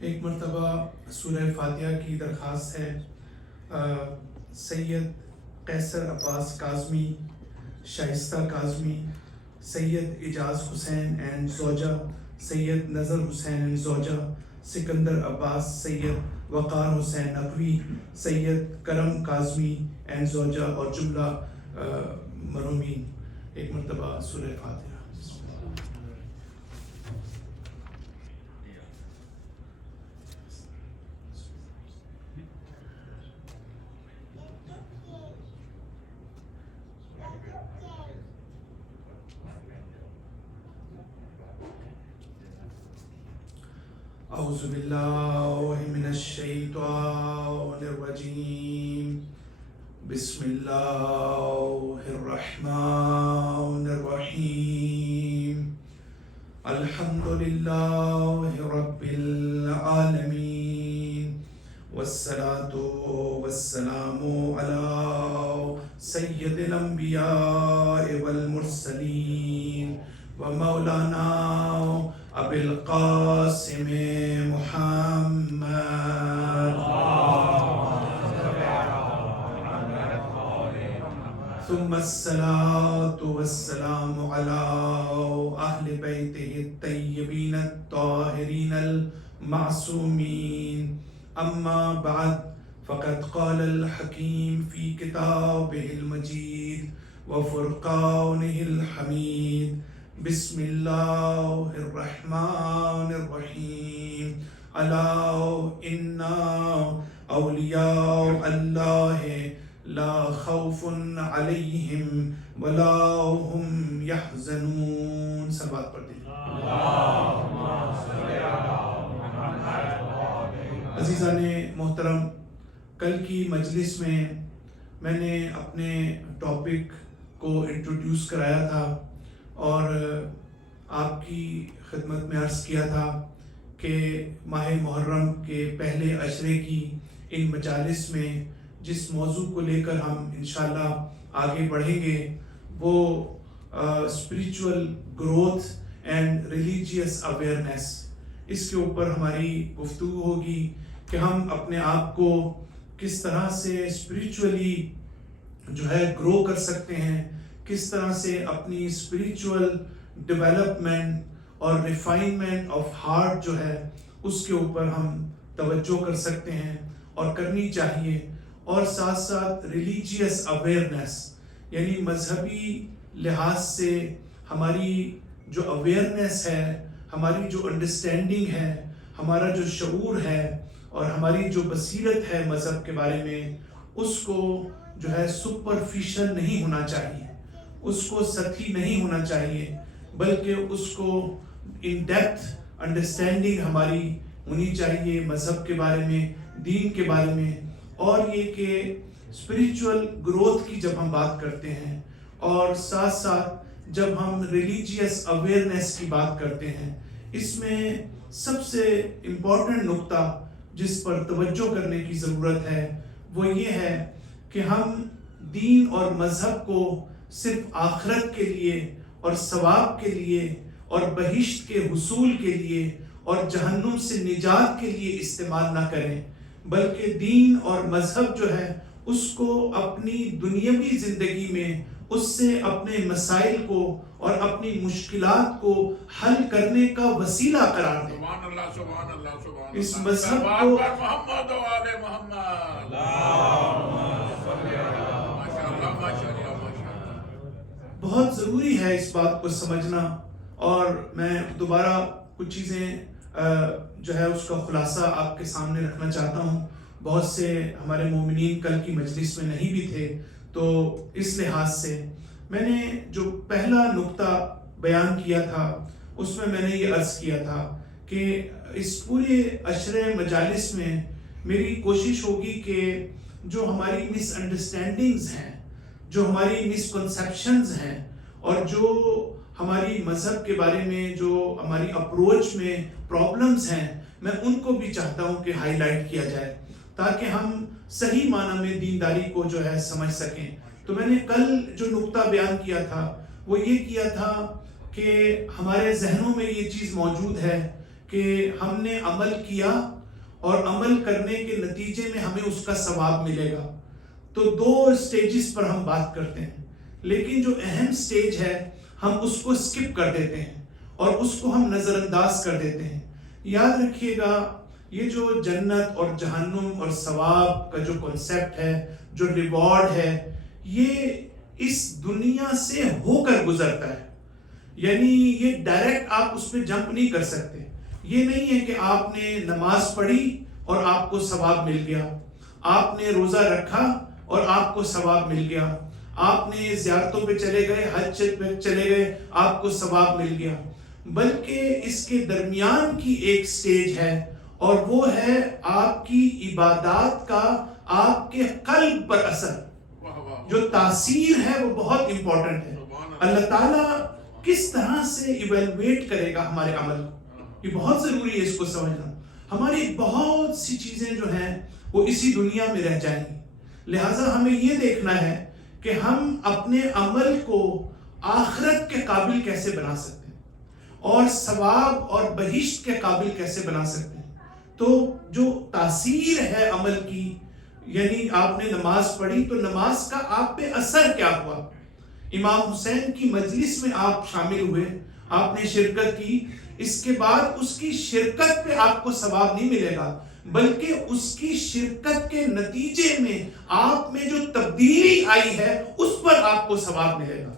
ایک مرتبہ سورہ فاتحہ کی درخواست ہے. سید قیصر عباس کاظمی، شائستہ کاظمی، سید اجاز حسین اینڈ زوجہ، سید نظر حسین اینڈ زوجہ، سکندر عباس، سید وقار حسین نقوی، سید کرم کاظمی اینڈ زوجہ اور جملہ مرحومین. ایک مرتبہ سورہ فاتحہ. اعوذ باللہ من الشیطان الرجیم. بسم اللہ الرحمن الرحیم. الحمد للہ رب العالمین والصلاة والسلام علی سید الانبیاء والمرسلین ومولانا ابی القاسم محمد ثم الصلاة والسلام على أهل بيته الطيبين الطاهرين المعصومين. أما بعد فقد قال الحكيم في كتابه المجيد وفرقانه الحميد. بسم الله الرحمن الرحيم. ألا إن أولياء الله لا خوف علیہم ولا هم يحزنون. صلوات پڑھ دیں. عزیزان محترم، کل کی مجلس میں نے اپنے ٹاپک کو انٹروڈیوس کرایا تھا اور آپ کی خدمت میں عرض کیا تھا کہ ماہ محرم کے پہلے عشرے کی ان مجالس میں جس موضوع کو لے کر ہم انشاءاللہ آگے بڑھیں گے وہ spiritual growth and religious awareness, اس کے اوپر ہماری گفتگو ہوگی کہ ہم اپنے آپ کو کس طرح سے اسپریچولی جو ہے گرو کر سکتے ہیں، کس طرح سے اپنی اسپریچول ڈیولپمنٹ اور ریفائنمنٹ آف ہارٹ جو ہے اس کے اوپر ہم توجہ کر سکتے ہیں اور کرنی چاہیے. اور ساتھ ساتھ ریلیجیس اویئرنیس، یعنی مذہبی لحاظ سے ہماری جو اویئرنیس ہے، ہماری جو انڈرسٹینڈنگ ہے، ہمارا جو شعور ہے اور ہماری جو بصیرت ہے مذہب کے بارے میں، اس کو جو ہے سپرفیشل نہیں ہونا چاہیے، اس کو سطحی نہیں ہونا چاہیے، بلکہ اس کو ان ڈیپتھ انڈرسٹینڈنگ ہماری ہونی چاہیے مذہب کے بارے میں، دین کے بارے میں. اور یہ کہ اسپریچول گروتھ کی جب ہم بات کرتے ہیں اور ساتھ ساتھ جب ہم ریلیجیس اویئرنیس کی بات کرتے ہیں، اس میں سب سے امپورٹنٹ نقطہ جس پر توجہ کرنے کی ضرورت ہے وہ یہ ہے کہ ہم دین اور مذہب کو صرف آخرت کے لیے اور ثواب کے لیے اور بہشت کے حصول کے لیے اور جہنم سے نجات کے لیے استعمال نہ کریں، بلکہ دین اور مذہب جو ہے اس کو اپنی دنیاوی زندگی میں اس سے اپنے مسائل کو اور اپنی مشکلات کو حل کرنے کا وسیلہ قرار دیں. سبحان اللہ سبحان اللہ سبحان اللہ. اس مذہب کو محمد و آل محمد. بہت ضروری ہے اس بات کو سمجھنا. اور میں دوبارہ کچھ چیزیں جو ہے اس کا خلاصہ آپ کے سامنے رکھنا چاہتا ہوں. بہت سے ہمارے مومنین کل کی مجلس میں نہیں بھی تھے، تو اس لحاظ سے میں نے جو پہلا نقطہ بیان کیا تھا اس میں نے یہ عرض کیا تھا کہ اس پورے عشرے مجالس میں میری کوشش ہوگی کہ جو ہماری مس انڈرسٹینڈنگز ہیں، جو ہماری مس کنسیپشنز ہیں اور جو ہماری مذہب کے بارے میں جو ہماری اپروچ میں پرابلمز ہیں، میں ان کو بھی چاہتا ہوں کہ ہائی لائٹ کیا جائے تاکہ ہم صحیح معنی میں دینداری کو جو ہے سمجھ سکیں. تو میں نے کل جو نقطہ بیان کیا تھا وہ یہ کیا تھا کہ ہمارے ذہنوں میں یہ چیز موجود ہے کہ ہم نے عمل کیا اور عمل کرنے کے نتیجے میں ہمیں اس کا ثواب ملے گا. تو 2 سٹیجز پر ہم بات کرتے ہیں، لیکن جو اہم سٹیج ہے ہم اس کو سکپ کر دیتے ہیں اور اس کو ہم نظر انداز کر دیتے ہیں. یاد رکھیے گا، یہ جو جنت اور جہنم اور ثواب کا جو کنسیپٹ ہے، جو ریوارڈ ہے، یہ اس دنیا سے ہو کر گزرتا ہے. یعنی یہ ڈائریکٹ آپ اس پہ جمپ نہیں کر سکتے. یہ نہیں ہے کہ آپ نے نماز پڑھی اور آپ کو ثواب مل گیا، آپ نے روزہ رکھا اور آپ کو ثواب مل گیا، آپ نے زیارتوں پہ چلے گئے، حج پہ چلے گئے، آپ کو ثواب مل گیا. بلکہ اس کے درمیان کی ایک سٹیج ہے اور وہ ہے آپ کی عبادات کا آپ کے قلب پر اثر. جو تاثیر ہے وہ بہت امپورٹنٹ ہے. اللہ تعالیٰ کس طرح سے ایویلویٹ کرے گا ہمارے عمل کو، یہ بہت ضروری ہے اس کو سمجھنا. ہماری بہت سی چیزیں جو ہیں وہ اسی دنیا میں رہ جائیں گی. لہٰذا ہمیں یہ دیکھنا ہے کہ ہم اپنے عمل کو آخرت کے قابل کیسے بنا سکتے ہیں اور ثواب اور بہشت کے قابل کیسے بنا سکتے ہیں. تو جو تاثیر ہے عمل کی، یعنی آپ نے نماز پڑھی تو نماز کا آپ پہ اثر کیا ہوا. امام حسین کی مجلس میں آپ شامل ہوئے، آپ نے شرکت کی، اس کے بعد اس کی شرکت پہ آپ کو ثواب نہیں ملے گا، بلکہ اس کی شرکت کے نتیجے میں آپ میں جو تبدیلی آئی ہے اس پر آپ کو ثواب ملے گا.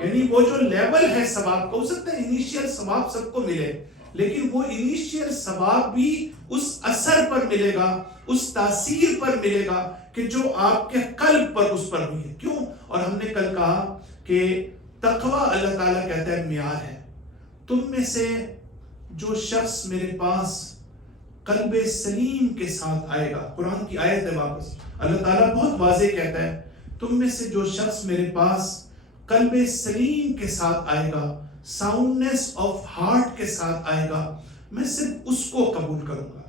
یعنی وہ جو لیول ہے ثواب کا، ہو سکتا ہے انیشیل ثواب سب کو ملے، لیکن وہ انیشیل ثواب بھی اس اثر پر ملے گا، اس تاثیر پر ملے گا کہ جو آپ کے قلب پر اس پر ہوئی ہے. کیوں؟ اور ہم نے کل کہا کہ تقوی اللہ تعالیٰ کہتا ہے معیار ہے. تم میں سے جو شخص میرے پاس قلب سلیم کے ساتھ آئے گا، قرآن کی آیت ہے واپس، اللہ تعالیٰ بہت واضح کہتا ہے تم میں سے جو شخص میرے پاس قلب سلیم کے ساتھ آئے گا، ساؤنڈنس آف ہارٹ کے ساتھ آئے گا، میں صرف اس کو قبول کروں گا.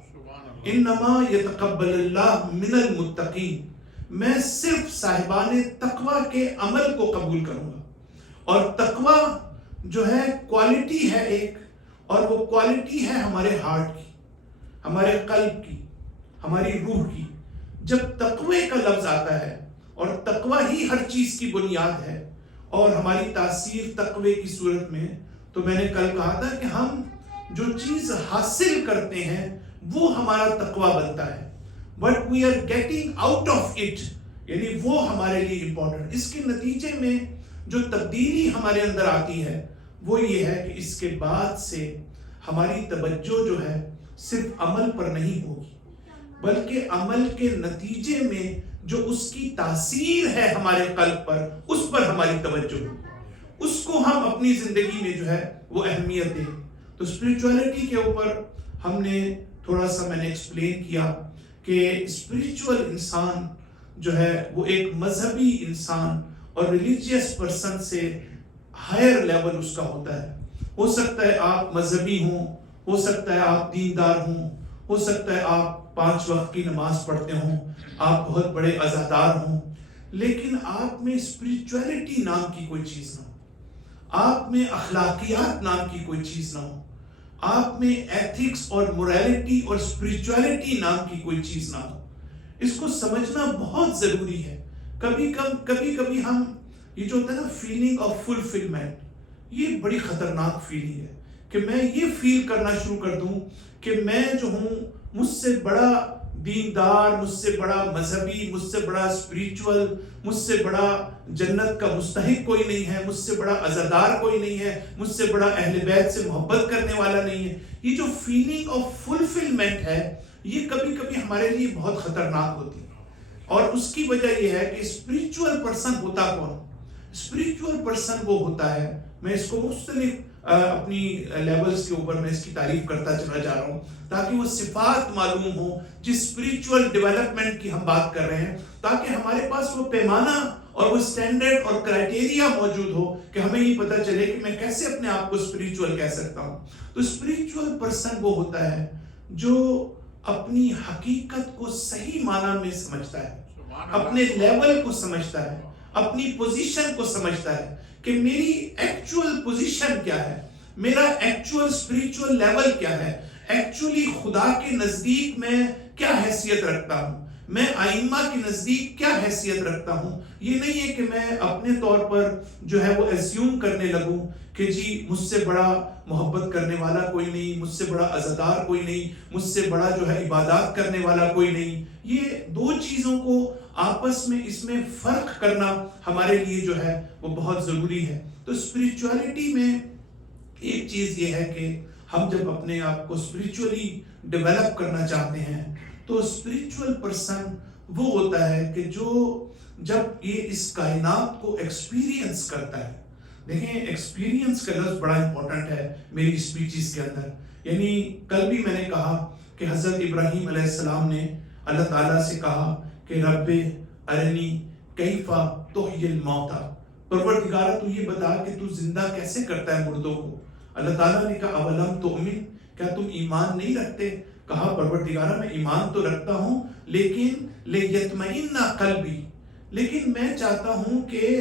انما یتقبل اللہ من المتقین، میں صرف صاحبان تقوی کے عمل کو قبول کروں گا. اور تقوی جو ہے کوالٹی ہے ایک، اور وہ کوالٹی ہے ہمارے ہارٹ کی، ہمارے قلب کی، ہماری روح کی. جب تقوی کا لفظ آتا ہے، اور تقوی ہی ہر چیز کی بنیاد ہے اور ہماری تاثیر تقوی کی صورت میں، تو میں نے کل کہا تھا کہ ہم جو چیز حاصل کرتے ہیں وہ ہمارا تقوی بنتا ہے. What we are getting out of it، یعنی وہ ہمارے لیے امپورٹنٹ. اس کے نتیجے میں جو تبدیلی ہمارے اندر آتی ہے وہ یہ ہے کہ اس کے بعد سے ہماری توجہ جو ہے صرف عمل پر نہیں ہوگی، بلکہ عمل کے نتیجے میں جو اس کی تاثیر ہے ہمارے قلب پر، اس پر ہماری توجہ ہوگی. اس کو ہم اپنی زندگی میں جو ہے وہ اہمیت دیں. تو اسپریچولیٹی کے اوپر ہم نے تھوڑا سا میں نے ایکسپلین کیا کہ اسپریچول انسان جو ہے وہ ایک مذہبی انسان اور ریلیجیس پرسن سے ہائر لیول اس کا ہوتا ہے. ہو سکتا ہے آپ مذہبی ہوں، ہو سکتا ہے آپ دیندار ہوں، ہو سکتا ہے آپ 5 وقت کی نماز پڑھتے ہوں، آپ بہت بڑے عزادار ہوں، لیکن آپ میں اسپریچولیٹی نام کی کوئی چیز نہ ہو، آپ میں اخلاقیات نام کی کوئی چیز نہ ہو، آپ میں ایتھکس اور موریلٹی اور اسپریچولیٹی نام کی کوئی چیز نہ ہو. اس کو سمجھنا بہت ضروری ہے. کبھی ہم یہ جو ہوتا ہے نا فیلنگ آف فلفلمنٹ، یہ بڑی خطرناک فیلنگ ہے کہ میں یہ فیل کرنا شروع کر دوں کہ میں جو ہوں مجھ سے بڑا دیندار، مجھ سے بڑا مذہبی، مجھ سے بڑا اسپریچول، مجھ سے بڑا جنت کا مستحق کوئی نہیں ہے، مجھ سے بڑا عزادار کوئی نہیں ہے، مجھ سے بڑا اہل بیت سے محبت کرنے والا نہیں ہے. یہ جو فیلنگ آف فلفلمنٹ ہے یہ کبھی کبھی ہمارے لیے بہت خطرناک ہوتی ہے. اور اس کی وجہ یہ ہے کہ اسپریچول پرسن ہوتا کون؟ اسپریچول پرسن وہ ہوتا ہے، میں اس کو مختلف اپنی لیولز کے اوپر میں اس کی تعریف کرتا چلا جا رہا ہوں تاکہ وہ صفات معلوم ہو جس اسپریچول ڈیولپمنٹ کی ہم بات کر رہے ہیں، تاکہ ہمارے پاس وہ پیمانہ اور وہ سٹینڈرڈ اور کرائٹیریا موجود ہو کہ ہمیں یہ پتہ چلے کہ میں کیسے اپنے آپ کو اسپریچول کہہ سکتا ہوں. تو اسپریچول پرسن وہ ہوتا ہے جو اپنی حقیقت کو صحیح معنی میں سمجھتا ہے، اپنے لیول کو سمجھتا ہے، اپنی پوزیشن کو سمجھتا ہے کہ میری ایکچوئل پوزیشن کیا ہے، میرا ایکچوئل اسپریچول لیول کیا ہے. ایکچولی خدا کے نزدیک میں کیا حیثیت رکھتا ہوں، میں آئمہ کے نزدیک کیا حیثیت رکھتا ہوں. یہ نہیں ہے کہ میں اپنے طور پر جو ہے وہ ایزیوم کرنے لگوں کہ جی مجھ سے بڑا محبت کرنے والا کوئی نہیں، مجھ سے بڑا عزادار کوئی نہیں، مجھ سے بڑا جو ہے عبادات کرنے والا کوئی نہیں. یہ دو چیزوں کو آپس میں اس میں فرق کرنا ہمارے لیے جو ہے وہ بہت ضروری ہے. تو اسپریچولیٹی میں ایک چیز یہ ہے کہ ہم جب اپنے آپ کو اسپریچولی ڈیولپ کرنا چاہتے ہیں تو اسپریچول پرسن وہ ہوتا ہے کہ جو جب یہ اس کائنات کو ایکسپیرینس کرتا ہے. دیکھیں ایکسپیرینس کا لفظ بڑا امپورٹنٹ ہے میری اسپیچز کے اندر. یعنی کل بھی میں نے کہا کہ حضرت ابراہیم علیہ السلام نے اللہ تعالیٰ سے کہا کہ رب ارنی کیف تحیی الموتى، پروردگارہ تو یہ بتا کہ تو زندہ کیسے کرتا ہے مردوں کو. اللہ تعالیٰ نے کہا اولم تؤمن، کیا تم ایمان نہیں رکھتے؟ کہا پروردگارہ میں ایمان تو رکھتا ہوں لیکن لیطمئن قلبی، لیکن میں چاہتا ہوں کہ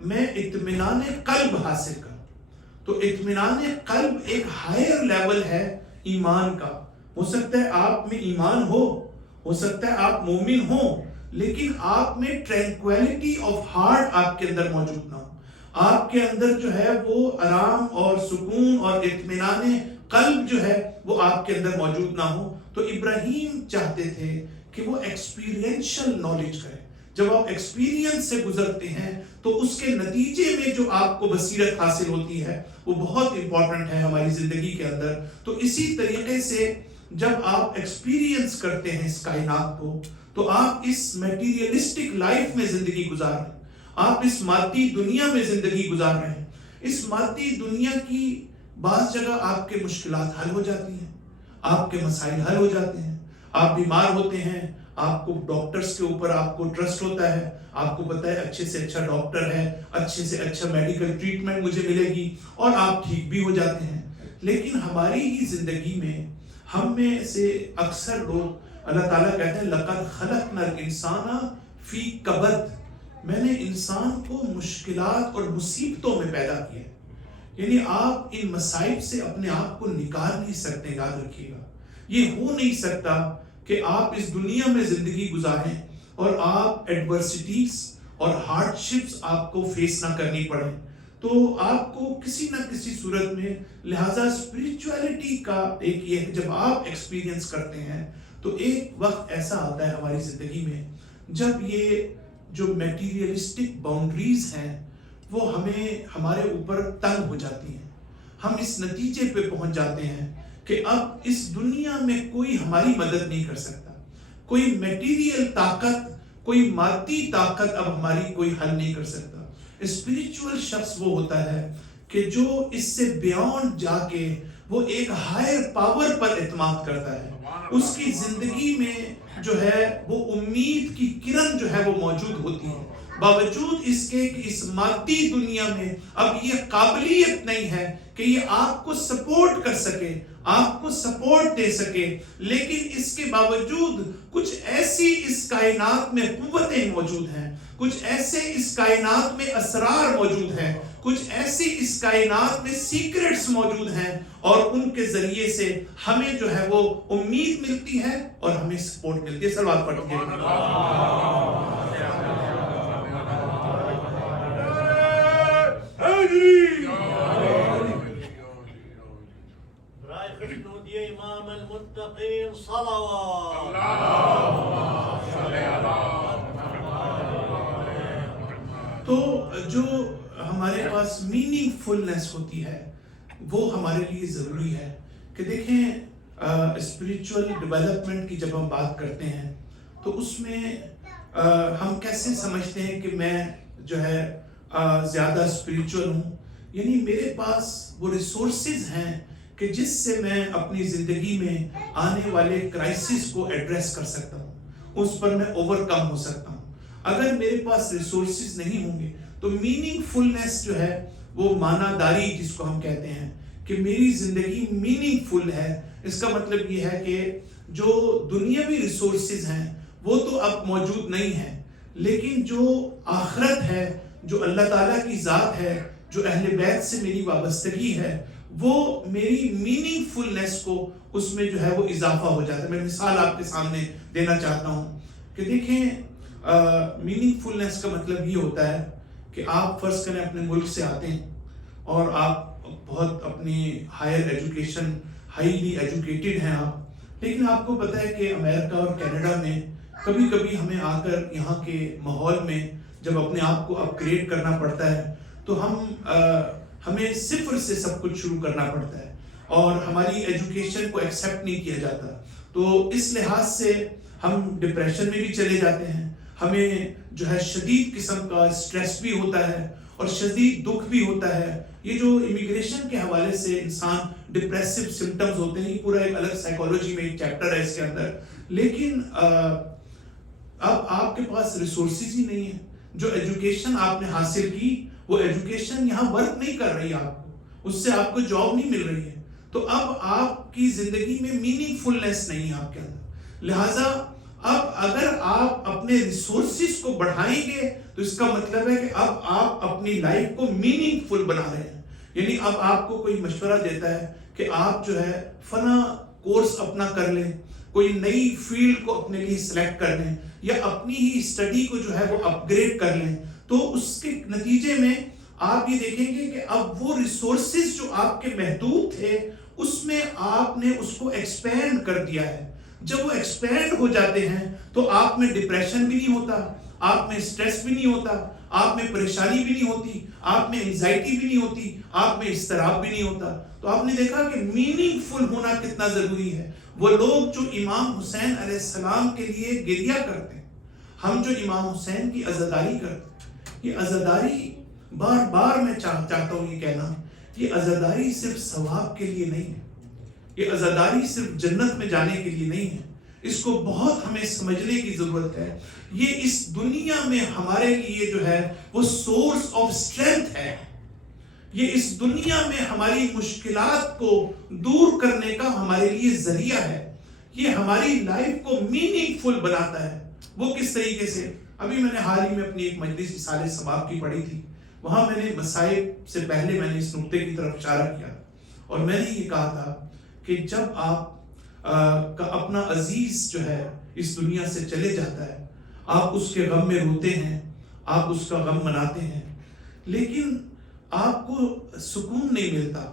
میں اطمینان قلب حاصل کروں. تو اطمینان قلب ایک ہائر لیول ہے ایمان کا. ہو سکتا ہے آپ میں ایمان ہو سکتا ہے آپ مومن ہو، لیکن آپ میں ٹرینکویلٹی آف ہارٹ آپ کے اندر موجود نہ ہو. آپ کے اندر جو ہے وہ آرام اور سکون اور اطمینان قلب جو ہے وہ آپ کے اندر موجود نہ ہو. تو ابراہیم چاہتے تھے کہ وہ ایکسپیرینشل نالج کرے. جب آپ ایکسپیرینس سے گزرتے ہیں تو اس کے نتیجے میں جو آپ کو بصیرت حاصل ہوتی ہے وہ بہت امپورٹنٹ ہے ہماری زندگی کے اندر. تو اسی طریقے سے جب آپ ایکسپیرینس کرتے ہیں اس کائنات کو تو آپ اس میٹیریلسٹک لائف میں زندگی گزار رہے ہیں، آپ اس مادی دنیا میں زندگی گزار رہے ہیں. اس مادی دنیا کی بعض جگہ آپ کے مشکلات حل ہو جاتی ہیں، آپ کے مسائل حل ہو جاتے ہیں. آپ بیمار ہوتے ہیں، آپ کو ڈاکٹرز کے اوپر آپ کو ٹرسٹ ہوتا ہے، آپ کو پتہ ہے اچھے سے اچھا ڈاکٹر ہے، اچھے سے اچھا میڈیکل ٹریٹمنٹ مجھے ملے گی، اور آپ ٹھیک بھی ہو جاتے ہیں. لیکن ہماری ہی زندگی میں ہم میں سے اکثر لوگ، اللہ تعالیٰ کہتے ہیں لَقَدْ خَلَقْنَا الْإِنسَانَ فِي كَبَدٍ، میں نے انسان کو مشکلات اور مصیبتوں میں پیدا کیا. یعنی آپ ان مصائب سے اپنے آپ کو نکال نہیں سکتے. یاد رکھیے گا یہ ہو نہیں سکتا کہ آپ اس دنیا میں زندگی گزاریں اور آپ ایڈورسٹیز اور ہارڈ شپس آپ کو فیس نہ کرنی پڑیں. تو آپ کو کسی نہ کسی صورت میں، لہٰذا اسپریچولیٹی کا ایک یہ ہے جب آپ ایکسپیرینس کرتے ہیں تو ایک وقت ایسا آتا ہے ہماری زندگی میں جب یہ جو میٹیریلسٹک باؤنڈریز ہیں وہ ہمارے اوپر تنگ ہو جاتی ہیں. ہم اس نتیجے پہ پہنچ جاتے ہیں کہ اب اس دنیا میں کوئی ہماری مدد نہیں کر سکتا. کوئی میٹیریل طاقت، کوئی مادی طاقت اب ہماری کوئی حل نہیں کر سکتا. اسپریچول شخص وہ ہوتا ہے کہ جو اس سے بیانڈ جا کے وہ ایک ہائر پاور پر اعتماد کرتا ہے. اس کی زندگی میں جو ہے وہ امید کی کرن جو ہے وہ موجود ہوتی ہے، باوجود اس کے کہ اس مادی دنیا میں اب یہ قابلیت نہیں ہے کہ یہ آپ کو سپورٹ کر سکے، آپ کو سپورٹ دے سکے. لیکن اس کے باوجود کچھ ایسی اس کائنات میں قوتیں موجود ہیں، کچھ ایسے اس کائنات میں اسرار موجود ہیں، کچھ ایسی اس کائنات میں سیکرٹس موجود ہیں، اور ان کے ذریعے سے ہمیں جو ہے وہ امید ملتی ہے اور ہمیں سپورٹ ملتی ہے. صلوات پڑھتے ہیں. امام المتقین صلوات. تو جو ہمارے پاس میننگ فلنس ہوتی ہے وہ ہمارے لیے ضروری ہے کہ دیکھیں اسپریچول ڈیولپمنٹ کی جب ہم بات کرتے ہیں تو اس میں ہم کیسے سمجھتے ہیں کہ میں جو ہے زیادہ اسپریچول ہوں. یعنی میرے پاس وہ ریسورسز ہیں کہ جس سے میں اپنی زندگی میں آنے والے کرائسس کو ایڈریس کر سکتا ہوں، اس پر میں اوور کم ہو سکتا ہوں. اگر میرے پاس ریسورسز نہیں ہوں گے تو میننگ فلنس جو ہے وہ معنی داری جس کو ہم کہتے ہیں کہ میری زندگی میننگ فل ہے، اس کا مطلب یہ ہے کہ جو دنیاوی ریسورسز ہیں وہ تو اب موجود نہیں ہیں، لیکن جو آخرت ہے، جو اللہ تعالیٰ کی ذات ہے، جو اہل بیت سے میری وابستگی ہے، وہ میری میننگ فلنس کو اس میں جو ہے وہ اضافہ ہو جاتا ہے. میں مثال آپ کے سامنے دینا چاہتا ہوں کہ دیکھیں میننگ فلنس کا مطلب یہ ہوتا ہے کہ آپ فرض کریں اپنے ملک سے آتے ہیں اور آپ بہت اپنی ہائر ایجوکیشن ہائیلی ایجوکیٹڈ ہیں آپ, لیکن آپ کو پتہ ہے کہ امریکہ اور کینیڈا میں کبھی کبھی ہمیں آ کر یہاں کے ماحول میں جب اپنے آپ کو اپ گریڈ کرنا پڑتا ہے تو ہمیں صفر سے سب کچھ شروع کرنا پڑتا ہے اور ہماری ایجوکیشن کو ایکسیپٹ نہیں کیا جاتا. تو اس لحاظ سے ہم ڈپریشن میں بھی چلے جاتے ہیں, ہمیں جو ہے شدید قسم کا سٹریس بھی ہوتا ہے اور شدید دکھ بھی ہوتا ہے. یہ جو امیگریشن کے حوالے سے انسان ڈپریسو سمٹمز ہوتے ہیں, یہ پورا ایک الگ سائیکالوجی میں ایک چیپٹر ہے اس کے اندر. لیکن اب آپ کے پاس ریسورسز ہی نہیں ہیں. جو ایجوکیشن آپ نے حاصل کی وہ ایجوکیشن یہاں ورک نہیں کر رہی آپ کو, اس سے آپ کو جاب نہیں مل رہی ہے. تو اب آپ کی زندگی میں میننگ فلنس نہیں ہے آپ کے اندر. لہٰذا اب اگر آپ اپنے ریسورسز کو بڑھائیں گے تو اس کا مطلب ہے کہ اب آپ اپنی لائف کو میننگ فل بنا رہے ہیں. یعنی اب آپ کو کوئی مشورہ دیتا ہے کہ آپ جو ہے فلاں کورس اپنا کر لیں, کوئی نئی فیلڈ کو اپنے لیے سلیکٹ کر لیں یا اپنی ہی اسٹڈی کو جو ہے وہ اپ گریڈ کر لیں, تو اس کے نتیجے میں آپ یہ دیکھیں گے کہ اب وہ ریسورسز جو آپ کے محدود تھے اس میں آپ نے اس کو ایکسپینڈ کر دیا ہے. جب وہ ایکسپینڈ ہو جاتے ہیں تو آپ میں ڈپریشن بھی نہیں ہوتا, آپ میں سٹریس بھی نہیں ہوتا, آپ میں پریشانی بھی نہیں ہوتی, آپ میں انزائٹی بھی نہیں ہوتی, آپ میں اضطراب بھی نہیں ہوتا. تو آپ نے دیکھا کہ میننگ فل ہونا کتنا ضروری ہے. وہ لوگ جو امام حسین علیہ السلام کے لیے گریہ کرتے ہیں, ہم جو امام حسین کی عزاداری کرتے ہیں, یہ عزاداری بار بار میں چاہتا ہوں یہ کہنا, یہ عزاداری صرف ثواب کے لیے نہیں ہے, یہ عزاداری صرف جنت میں جانے کے لیے نہیں ہے. اس کو بہت ہمیں سمجھنے کی ضرورت ہے. یہ اس دنیا میں ہمارے لیے جو ہے وہ سورس آف اسٹرینتھ ہے. یہ اس دنیا میں ہماری مشکلات کو دور کرنے کا ہمارے لیے ذریعہ ہے. یہ ہماری لائف کو میننگ فل بناتا ہے. وہ کس طریقے سے؟ ابھی میں نے حال ہی میں اپنی ایک مجلس اصالہ ثواب کی پڑھی تھی. وہاں میں نے مصائب سے پہلے میں نے اس نقطے کی طرف اشارہ کیا اور میں نے یہ کہا تھا کہ جب آپ کا اپنا عزیز جو ہے اس دنیا سے چلے جاتا ہے, آپ اس کے غم میں روتے ہیں, آپ اس کا غم مناتے ہیں, لیکن آپ کو سکون نہیں ملتا,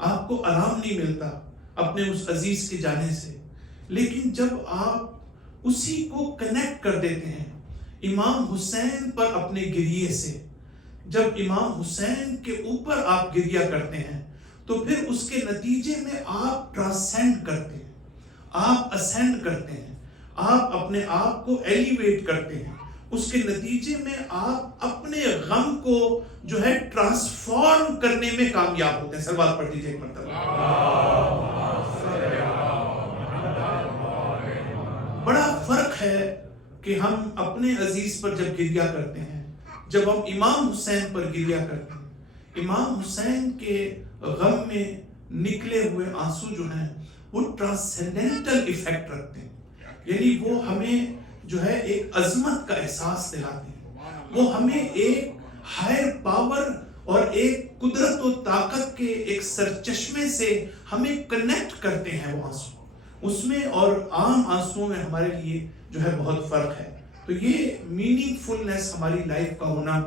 آپ کو آرام نہیں ملتا اپنے اس عزیز کے جانے سے. لیکن جب آپ اسی کو کنیکٹ کر دیتے ہیں امام حسین پر اپنے گریے سے, جب امام حسین کے اوپر آپ گریہ کرتے ہیں تو پھر اس کے نتیجے میں آپ ٹرانسینڈ کرتے ہیں, آپ اسینڈ کرتے ہیں, آپ اپنے آپ کو ایلیویٹ کرتے ہیں. اس کے نتیجے میں آپ اپنے غم کو جو ہے ٹرانسفارم کرنے میں کامیاب ہوتے ہیں. صلوات پڑھ دیجیے ایک مرتبہ. بڑا فرق ہے کہ ہم اپنے عزیز پر جب گریہ کرتے ہیں, جب ہم امام حسین پر گریہ کرتے ہیں. امام حسین کے غم میں نکلے ہوئے آنسو جو ہیں وہ ٹرانسینڈنٹل ایفیکٹ رکھتے ہیں, یعنی وہ ہمیں جو ہے ایک عظمت کا احساس دلاتے ہیں. وہ ہمیں ایک ہائر پاور اور ایک قدرت و طاقت کے ایک سرچشمے سے ہمیں کنیکٹ کرتے ہیں. وہ آنسو اس میں اور عام آنسوؤں میں ہمارے لیے جو ہے بہت فرق ہے. تو یہ میننگ فلنس ہماری لائف کا ہونا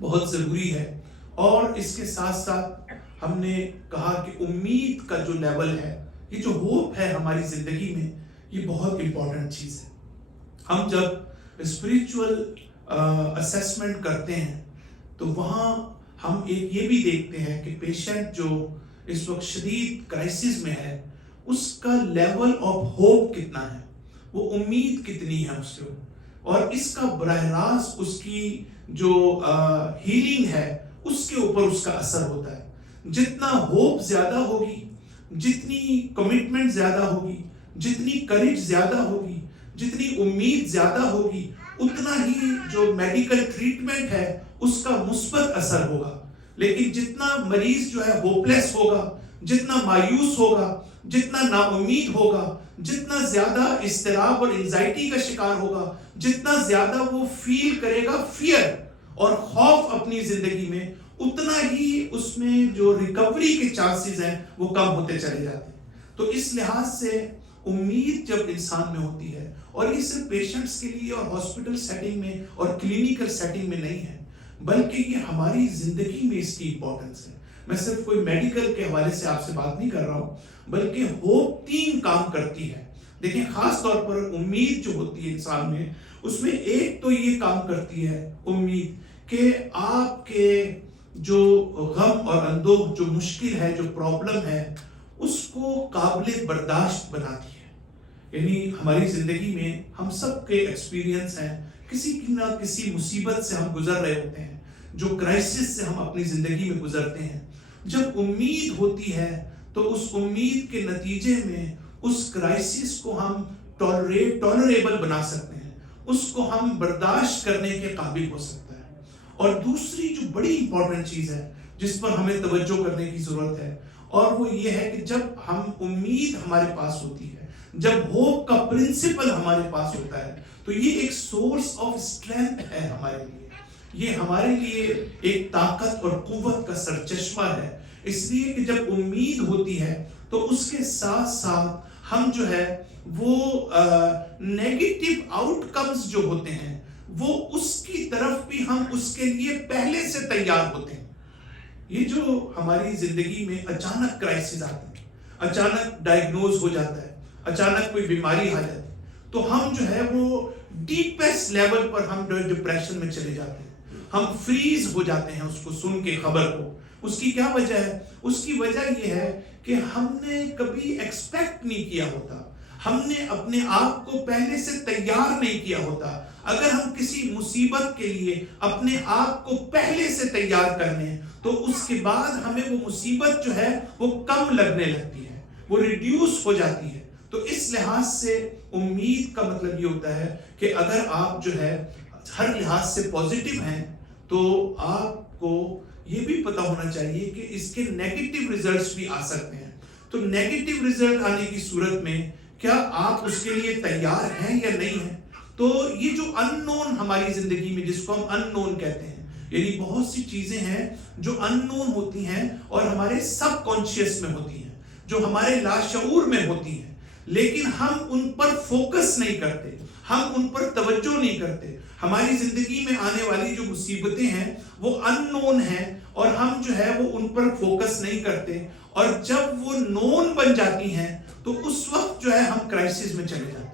بہت ضروری ہے. اور اس کے ساتھ ساتھ ہم نے کہا کہ امید کا جو لیول ہے, یہ جو ہوپ ہے ہماری زندگی میں, یہ بہت امپورٹنٹ چیز ہے. ہم جب اسپریچول اسیسمنٹ کرتے ہیں تو وہاں ہم ایک یہ بھی دیکھتے ہیں کہ پیشنٹ جو اس وقت شدید کرائسس میں ہے اس کا لیول آف ہوپ کتنا ہے, وہ امید کتنی ہے اس کے اوپر, اور اس کا براہ راست اس کی جو ہیلنگ ہے اس کے اوپر اس کا اثر ہوتا ہے. جتنا ہوپ زیادہ ہوگی, جتنی کمٹمنٹ زیادہ ہوگی, جتنی کریج زیادہ ہوگی, جتنی امید زیادہ ہوگی, اتنا ہی جو میڈیکل ٹریٹمنٹ ہے اس کا مثبت اثر ہوگا. لیکن جتنا مریض جو ہے ہوپلیس ہوگا, جتنا مایوس ہوگا, جتنا نا امید ہوگا, جتنا زیادہ اضطراب اور انزائٹی کا شکار ہوگا, جتنا زیادہ وہ فیل کرے گا فیئر اور خوف اپنی زندگی میں, اتنا ہی اس میں جو ریکوری کے چانسز ہیں وہ کم ہوتے چلے جاتے ہیں. تو اس لحاظ سے امید جب انسان میں ہوتی ہے، اور یہ صرف پیشنٹس کے لیے اور ہاسپٹل سیٹنگ میں اور کلینیکل سیٹنگ میں نہیں ہے، بلکہ یہ ہماری زندگی میں اس کی امپورٹنس ہے. میں صرف کوئی میڈیکل کے حوالے سے آپ سے بات نہیں کر رہا ہوں، بلکہ ہوپ 3 کام کرتی ہے. دیکھیں خاص طور پر امید جو ہوتی ہے انسان میں، اس میں ایک تو یہ کام کرتی ہے امید کہ آپ کے جو غم اور اندوہ، جو مشکل ہے، جو پرابلم ہے، اس کو قابل برداشت بناتی ہے. یعنی ہماری زندگی میں ہم سب کے ایکسپیرینس ہیں، کسی کی نہ کسی مصیبت سے ہم گزر رہے ہوتے ہیں، جو کرائسس سے ہم اپنی زندگی میں گزرتے ہیں. جب امید ہوتی ہے تو اس امید کے نتیجے میں اس کرائسس کو ہم ٹالریبل بنا سکتے ہیں، اس کو ہم برداشت کرنے کے قابل ہو سکتا ہے. اور دوسری جو بڑی امپورٹنٹ چیز ہے جس پر ہمیں توجہ کرنے کی ضرورت ہے، اور وہ یہ ہے کہ جب ہم امید ہمارے پاس ہوتی ہے، جب ہوپ کا پرنسپل ہمارے پاس ہوتا ہے، تو یہ ایک سورس آف اسٹرینتھ ہے ہمارے لیے. یہ ہمارے لیے ایک طاقت اور قوت کا سرچشمہ ہے. اس لیے کہ جب امید ہوتی ہے تو اس کے ساتھ ساتھ ہم جو ہے وہ نیگیٹو آؤٹ کمز جو ہوتے ہیں وہ اس کی طرف بھی ہم اس کے لیے پہلے سے تیار ہوتے ہیں. یہ جو ہماری زندگی میں اچانک کرائسس آتے ہیں، اچانک ڈائگنوز ہو جاتا ہے، اچانک کوئی بیماری آ جاتی ہے، تو ہم جو ہے وہ ڈیپسٹ لیول پر ہم ڈپریشن میں چلے جاتے ہیں. ہم فریز ہو جاتے ہیں اس کو سن کے خبر کو. اس کی کیا وجہ ہے؟ اس کی وجہ یہ ہے کہ ہم نے کبھی ایکسپیکٹ نہیں کیا ہوتا، ہم نے اپنے آپ کو پہلے سے تیار نہیں کیا ہوتا. اگر ہم کسی مصیبت کے لیے اپنے آپ کو پہلے سے تیار کر لیں تو اس کے بعد ہمیں وہ مصیبت جو ہے وہ کم لگنے لگتی ہے، وہ ریڈیوس ہو جاتی ہے. تو اس لحاظ سے امید کا مطلب یہ ہوتا ہے کہ اگر آپ جو ہے ہر لحاظ سے پازیٹیو ہیں تو آپ کو یہ بھی پتا ہونا چاہیے کہ اس کے نیگیٹو ریزلٹس بھی آ سکتے ہیں. تو نیگیٹو ریزلٹ آنے کی صورت میں کیا آپ اس کے لیے تیار ہیں یا نہیں ہیں؟ تو یہ جو ان نون ہماری زندگی میں، جس کو ہم ان نون کہتے ہیں، یعنی بہت سی چیزیں ہیں جو ان نون ہوتی ہیں اور ہمارے سب کانشیس میں ہوتی ہیں، جو ہمارے لاشعور میں ہوتی ہیں، لیکن ہم ان پر فوکس نہیں کرتے، ہم ان پر توجہ نہیں کرتے. ہماری زندگی میں آنے والی جو مصیبتیں ہیں وہ ان نون ہیں اور ہم جو ہے وہ ان پر فوکس نہیں کرتے. اور جب وہ نون بن جاتی ہیں تو اس وقت جو ہے ہم کرائسس میں چلے جاتے ہیں.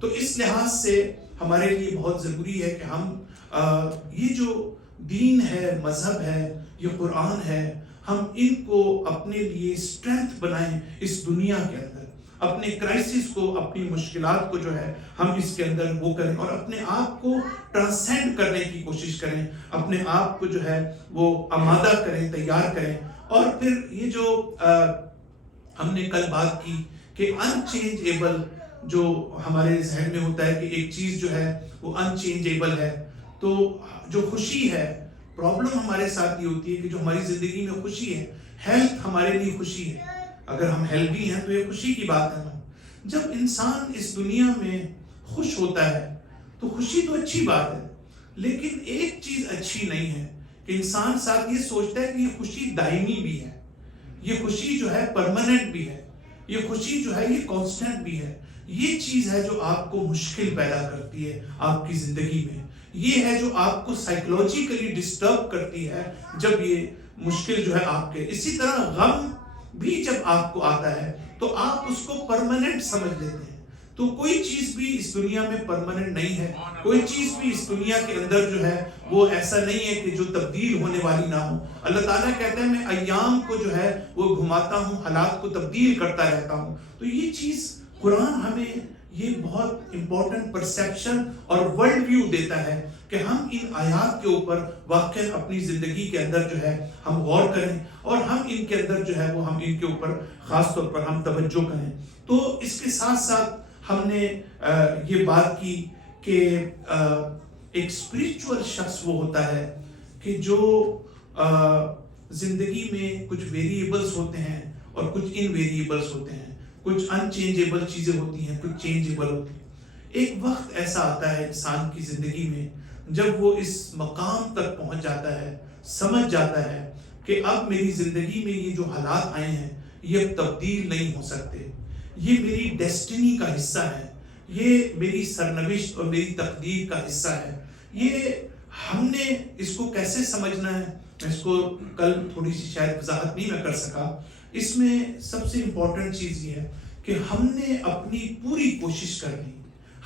تو اس لحاظ سے ہمارے لیے بہت ضروری ہے کہ ہم یہ جو دین ہے، مذہب ہے، یہ قرآن ہے، ہم ان کو اپنے لیے اسٹرینتھ بنائیں اس دنیا کے اندر. اپنے کرائسس کو، اپنی مشکلات کو جو ہے ہم اس کے اندر وہ کریں اور اپنے آپ کو ٹرانسینڈ کرنے کی کوشش کریں، اپنے آپ کو جو ہے وہ آمادہ کریں، تیار کریں. اور پھر یہ جو ہم نے کل بات کی کہ انچینجیبل جو ہمارے ذہن میں ہوتا ہے کہ ایک چیز جو ہے وہ انچینجیبل ہے، تو جو خوشی ہے، پرابلم ہمارے ساتھ یہ ہوتی ہے کہ جو ہماری زندگی میں خوشی ہے، ہیلتھ ہمارے لیے خوشی ہے. اگر ہم ہیلتھی ہیں تو یہ خوشی کی بات ہے. جب انسان اس دنیا میں خوش ہوتا ہے تو خوشی تو اچھی بات ہے، لیکن ایک چیز اچھی نہیں ہے کہ انسان ساتھ یہ سوچتا ہے کہ یہ خوشی دائمی بھی ہے، یہ خوشی جو ہے پرماننٹ بھی ہے، یہ خوشی جو ہے یہ کانسٹنٹ بھی ہے. یہ چیز ہے جو آپ کو مشکل پیدا کرتی ہے آپ کی زندگی میں. یہ ہے جو آپ کو سائیکولوجیکلی ڈسٹرب کرتی ہے جب یہ مشکل جو ہے آپ کے. اسی طرح غم بھی جب آپ کو آتا ہے تو آپ اس کو پرماننٹ سمجھ لیتے ہیں. تو کوئی چیز بھی اس دنیا میں پرماننٹ نہیں ہے، کوئی چیز بھی اس دنیا کے اندر جو ہے وہ ایسا نہیں ہے کہ جو تبدیل ہونے والی نہ ہو. اللہ تعالیٰ کہتے ہیں میں ایام کو جو ہے وہ گھماتا ہوں، حالات کو تبدیل کرتا رہتا ہوں. تو یہ چیز قرآن ہمیں یہ بہت امپورٹنٹ پرسیپشن اور ورلڈ ویو دیتا ہے کہ ہم ان آیات کے اوپر واقعا اپنی زندگی کے اندر جو ہے ہم غور کریں اور ہم ان کے اندر جو ہے وہ ہم ان کے اوپر خاص طور پر ہم توجہ کریں. تو اس کے ساتھ ساتھ ہم نے یہ بات کی کہ ایک اسپرچول شخص وہ ہوتا ہے کہ جو زندگی میں کچھ ویریبلز ہوتے ہیں اور کچھ ان ویریبلز ہوتے ہیں، کچھ ان چینجیبل چیزیں ہوتی ہیں، کچھ چینجیبل ہوتی ہیں. ایک وقت ایسا آتا ہے انسان کی زندگی میں جب وہ اس مقام تک پہنچ جاتا ہے سمجھ جاتا ہے کہ اب میری زندگی میں یہ جو حالات آئے ہیں یہ اب تبدیل نہیں ہو سکتے، یہ میری ڈیسٹنی کا حصہ ہے، یہ میری سرنوشت اور میری تقدیر کا حصہ ہے. یہ ہم نے اس کو کیسے سمجھنا ہے، میں اس کو کل تھوڑی سی شاید وضاحت نہیں میں کر سکا. اس میں سب سے امپورٹنٹ چیز یہ ہے کہ ہم نے اپنی پوری کوشش کر لی،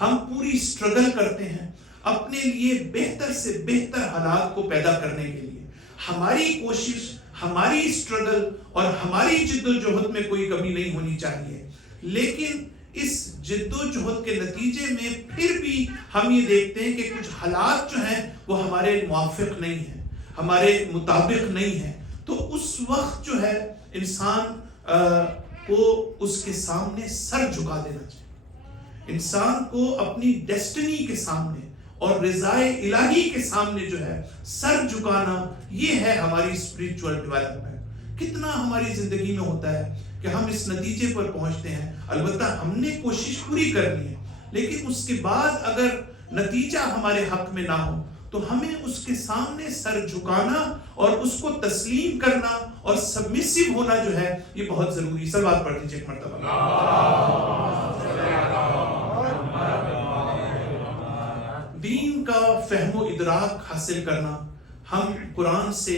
ہم پوری سٹرگل کرتے ہیں اپنے لیے بہتر سے بہتر حالات کو پیدا کرنے کے لیے. ہماری کوشش، ہماری سٹرگل اور ہماری جد و جہد میں کوئی کمی نہیں ہونی چاہیے، لیکن اس جد و جہد کے نتیجے میں پھر بھی ہم یہ دیکھتے ہیں کہ کچھ حالات جو ہیں وہ ہمارے موافق نہیں ہیں، ہمارے مطابق نہیں ہیں، تو اس وقت جو ہے انسان کو اس کے سامنے سر جھکا دینا چاہیے. انسان کو اپنی ڈیسٹنی کے سامنے اور رضائے الہی کے سامنے جو ہے سر جھکانا، یہ ہے ہماری اسپریچول ڈیولپمنٹ. کتنا ہماری زندگی میں ہوتا ہے کہ ہم اس نتیجے پر پہنچتے ہیں، البتہ ہم نے کوشش پوری کرنی ہے، لیکن اس کے بعد اگر نتیجہ ہمارے حق میں نہ ہو تو ہمیں اس کے سامنے سر جھکانا اور اس کو تسلیم کرنا اور سبمیسو ہونا جو ہے یہ بہت ضروری. صلوات پڑھ دیجیے ایک مرتبہ. دین کا فہم و ادراک حاصل کرنا، ہم قرآن سے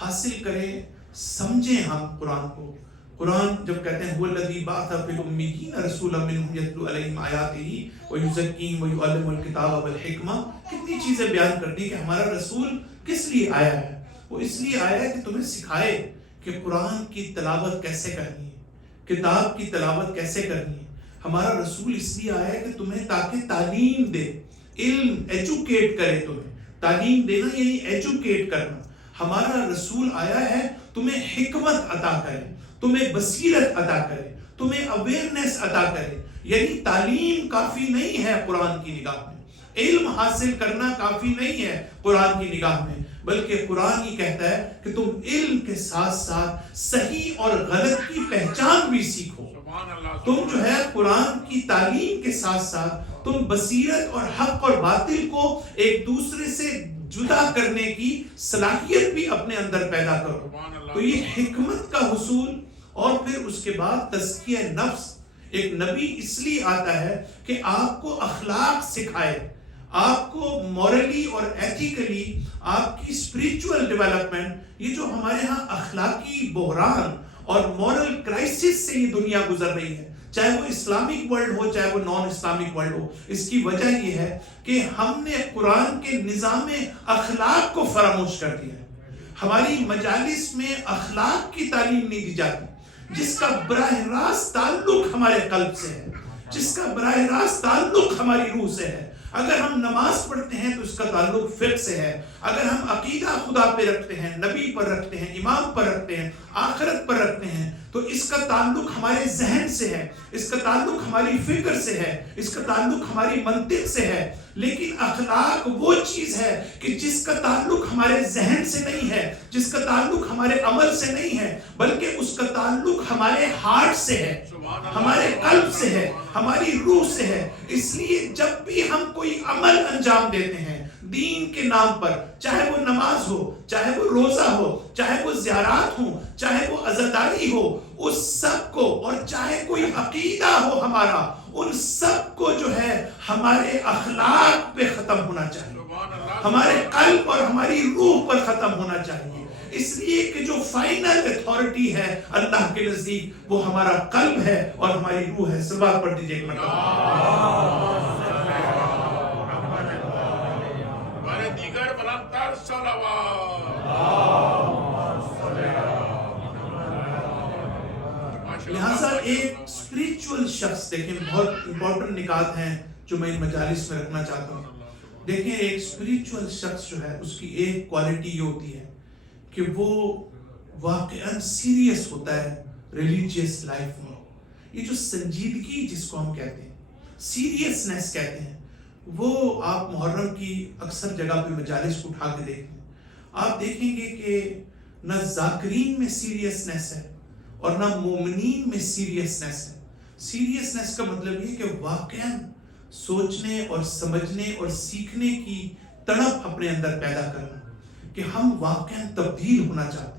حاصل کریں، سمجھیں ہم قرآن کو. قرآن جب کہتے ہیں هو الذی بعث فی الامیین رسولا منہم یتلو علیہم آیاتہ ویزکیہم ویعلمهم الکتاب والحکمہ، کتنی چیزیں بیان کر دی کہ ہمارا رسول کس لیے آیا ہے. وہ اس لیے آیا ہے کہ تمہیں سکھائے کہ قرآن کی تلاوت کیسے کرنی ہے، کتاب کی تلاوت کیسے کرنی ہے. ہمارا رسول اس لیے آیا ہے کہ تمہیں تاکہ تعلیم دے، علم ایجوکیٹ کرے. تمہیں تعلیم دینا یعنی ایجوکیٹ کرنا. ہمارا رسول آیا ہے تمہیں حکمت عطا کرے، تمہیں بصیرت عطا کرے، تمہیں اویئرنیس عطا کرے. یعنی تعلیم کافی نہیں ہے قرآن کی نگاہ میں، علم حاصل کرنا کافی نہیں ہے قرآن کی نگاہ میں، بلکہ قرآن یہ کہتا ہے کہ تم علم کے ساتھ ساتھ صحیح اور غلط کی پہچان بھی سیکھو. تم جو ہے قرآن کی تعلیم کے ساتھ ساتھ تم بصیرت اور حق اور باطل کو ایک دوسرے سے جدا کرنے کی صلاحیت بھی اپنے اندر پیدا کرو. تو یہ حکمت کا حصول. اور پھر اس کے بعد تزکیہ نفس. ایک نبی اس لیے آتا ہے کہ آپ کو اخلاق سکھائے، آپ کو مورلی اور ایتھیکلی آپ کی اسپریچول ڈیولپمنٹ. یہ جو ہمارے ہاں اخلاقی بحران اور مورل کرائسس سے یہ دنیا گزر رہی ہے، چاہے وہ اسلامک ورلڈ ہو چاہے وہ نان اسلامک ورلڈ ہو، اس کی وجہ یہ ہے کہ ہم نے قرآن کے نظام اخلاق کو فراموش کر دیا ہے. ہماری مجالس میں اخلاق کی تعلیم نہیں دی جاتی، جس کا براہ راست تعلق ہمارے قلب سے ہے، جس کا براہ راست تعلق ہماری روح سے ہے. اگر ہم نماز پڑھتے ہیں تو اس کا تعلق فقہ سے ہے. اگر ہم عقیدہ خدا پہ رکھتے ہیں، نبی پر رکھتے ہیں، امام پر رکھتے ہیں، آخرت پر رکھتے ہیں، تو اس کا تعلق ہمارے ذہن سے ہے، اس کا تعلق ہماری فکر سے ہے، اس کا تعلق ہماری منطق سے ہے. لیکن اخلاق وہ چیز ہے کہ جس کا تعلق ہمارے ذہن سے نہیں ہے، جس کا تعلق ہمارے عمل سے نہیں ہے، بلکہ اس کا تعلق ہمارے ہارٹ سے ہے، ہمارے قلب سے ہے، ہماری روح سے ہے. اس لیے جب بھی ہم کوئی عمل انجام دیتے ہیں دین کے نام پر، چاہے وہ نماز ہو، چاہے وہ روزہ ہو، چاہے وہ زیارات ہوں، چاہے وہ عزاداری ہو، اس سب کو، اور چاہے کوئی عقیدہ ہو ہمارا، ان سب کو جو ہے ہمارے اخلاق پہ ختم ہونا چاہیے، ہمارے قلب اور ہماری روح پر ختم ہونا چاہیے. اس لیے کہ جو فائنل اتھارٹی ہے اللہ کے نزدیک وہ ہمارا قلب ہے اور ہماری روح ہے. صلوات پڑھ دیجیے ایک مرتبہ. دیگر بلندتر صلوات. لہٰذا ایک اسپریچول شخص، دیکھیں بہت امپورٹنٹ نکات ہیں جو میں ان مجالس میں رکھنا چاہتا ہوں. دیکھیں ایک اسپریچول شخص جو ہے اس کی ایک کوالٹی یہ ہوتی ہے کہ وہ واقعاً سیریس ہوتا ہے ریلیجیس لائف میں. یہ جو سنجیدگی جس کو ہم کہتے ہیں، سیریسنس کہتے ہیں، وہ آپ محرم کی اکثر جگہ پہ مجالس کو اٹھا کے دیکھیں، آپ دیکھیں گے کہ نہ ذاکرین میں سیریسنس ہے اور نہ مومنین میں سیریسنس ہے. سیریسنس کا مطلب یہ کہ واقعاً سوچنے اور سمجھنے اور سیکھنے کی تڑپ اپنے اندر پیدا کرنا. کہ ہم واقعاً تبدیل ہونا چاہتے ہیں،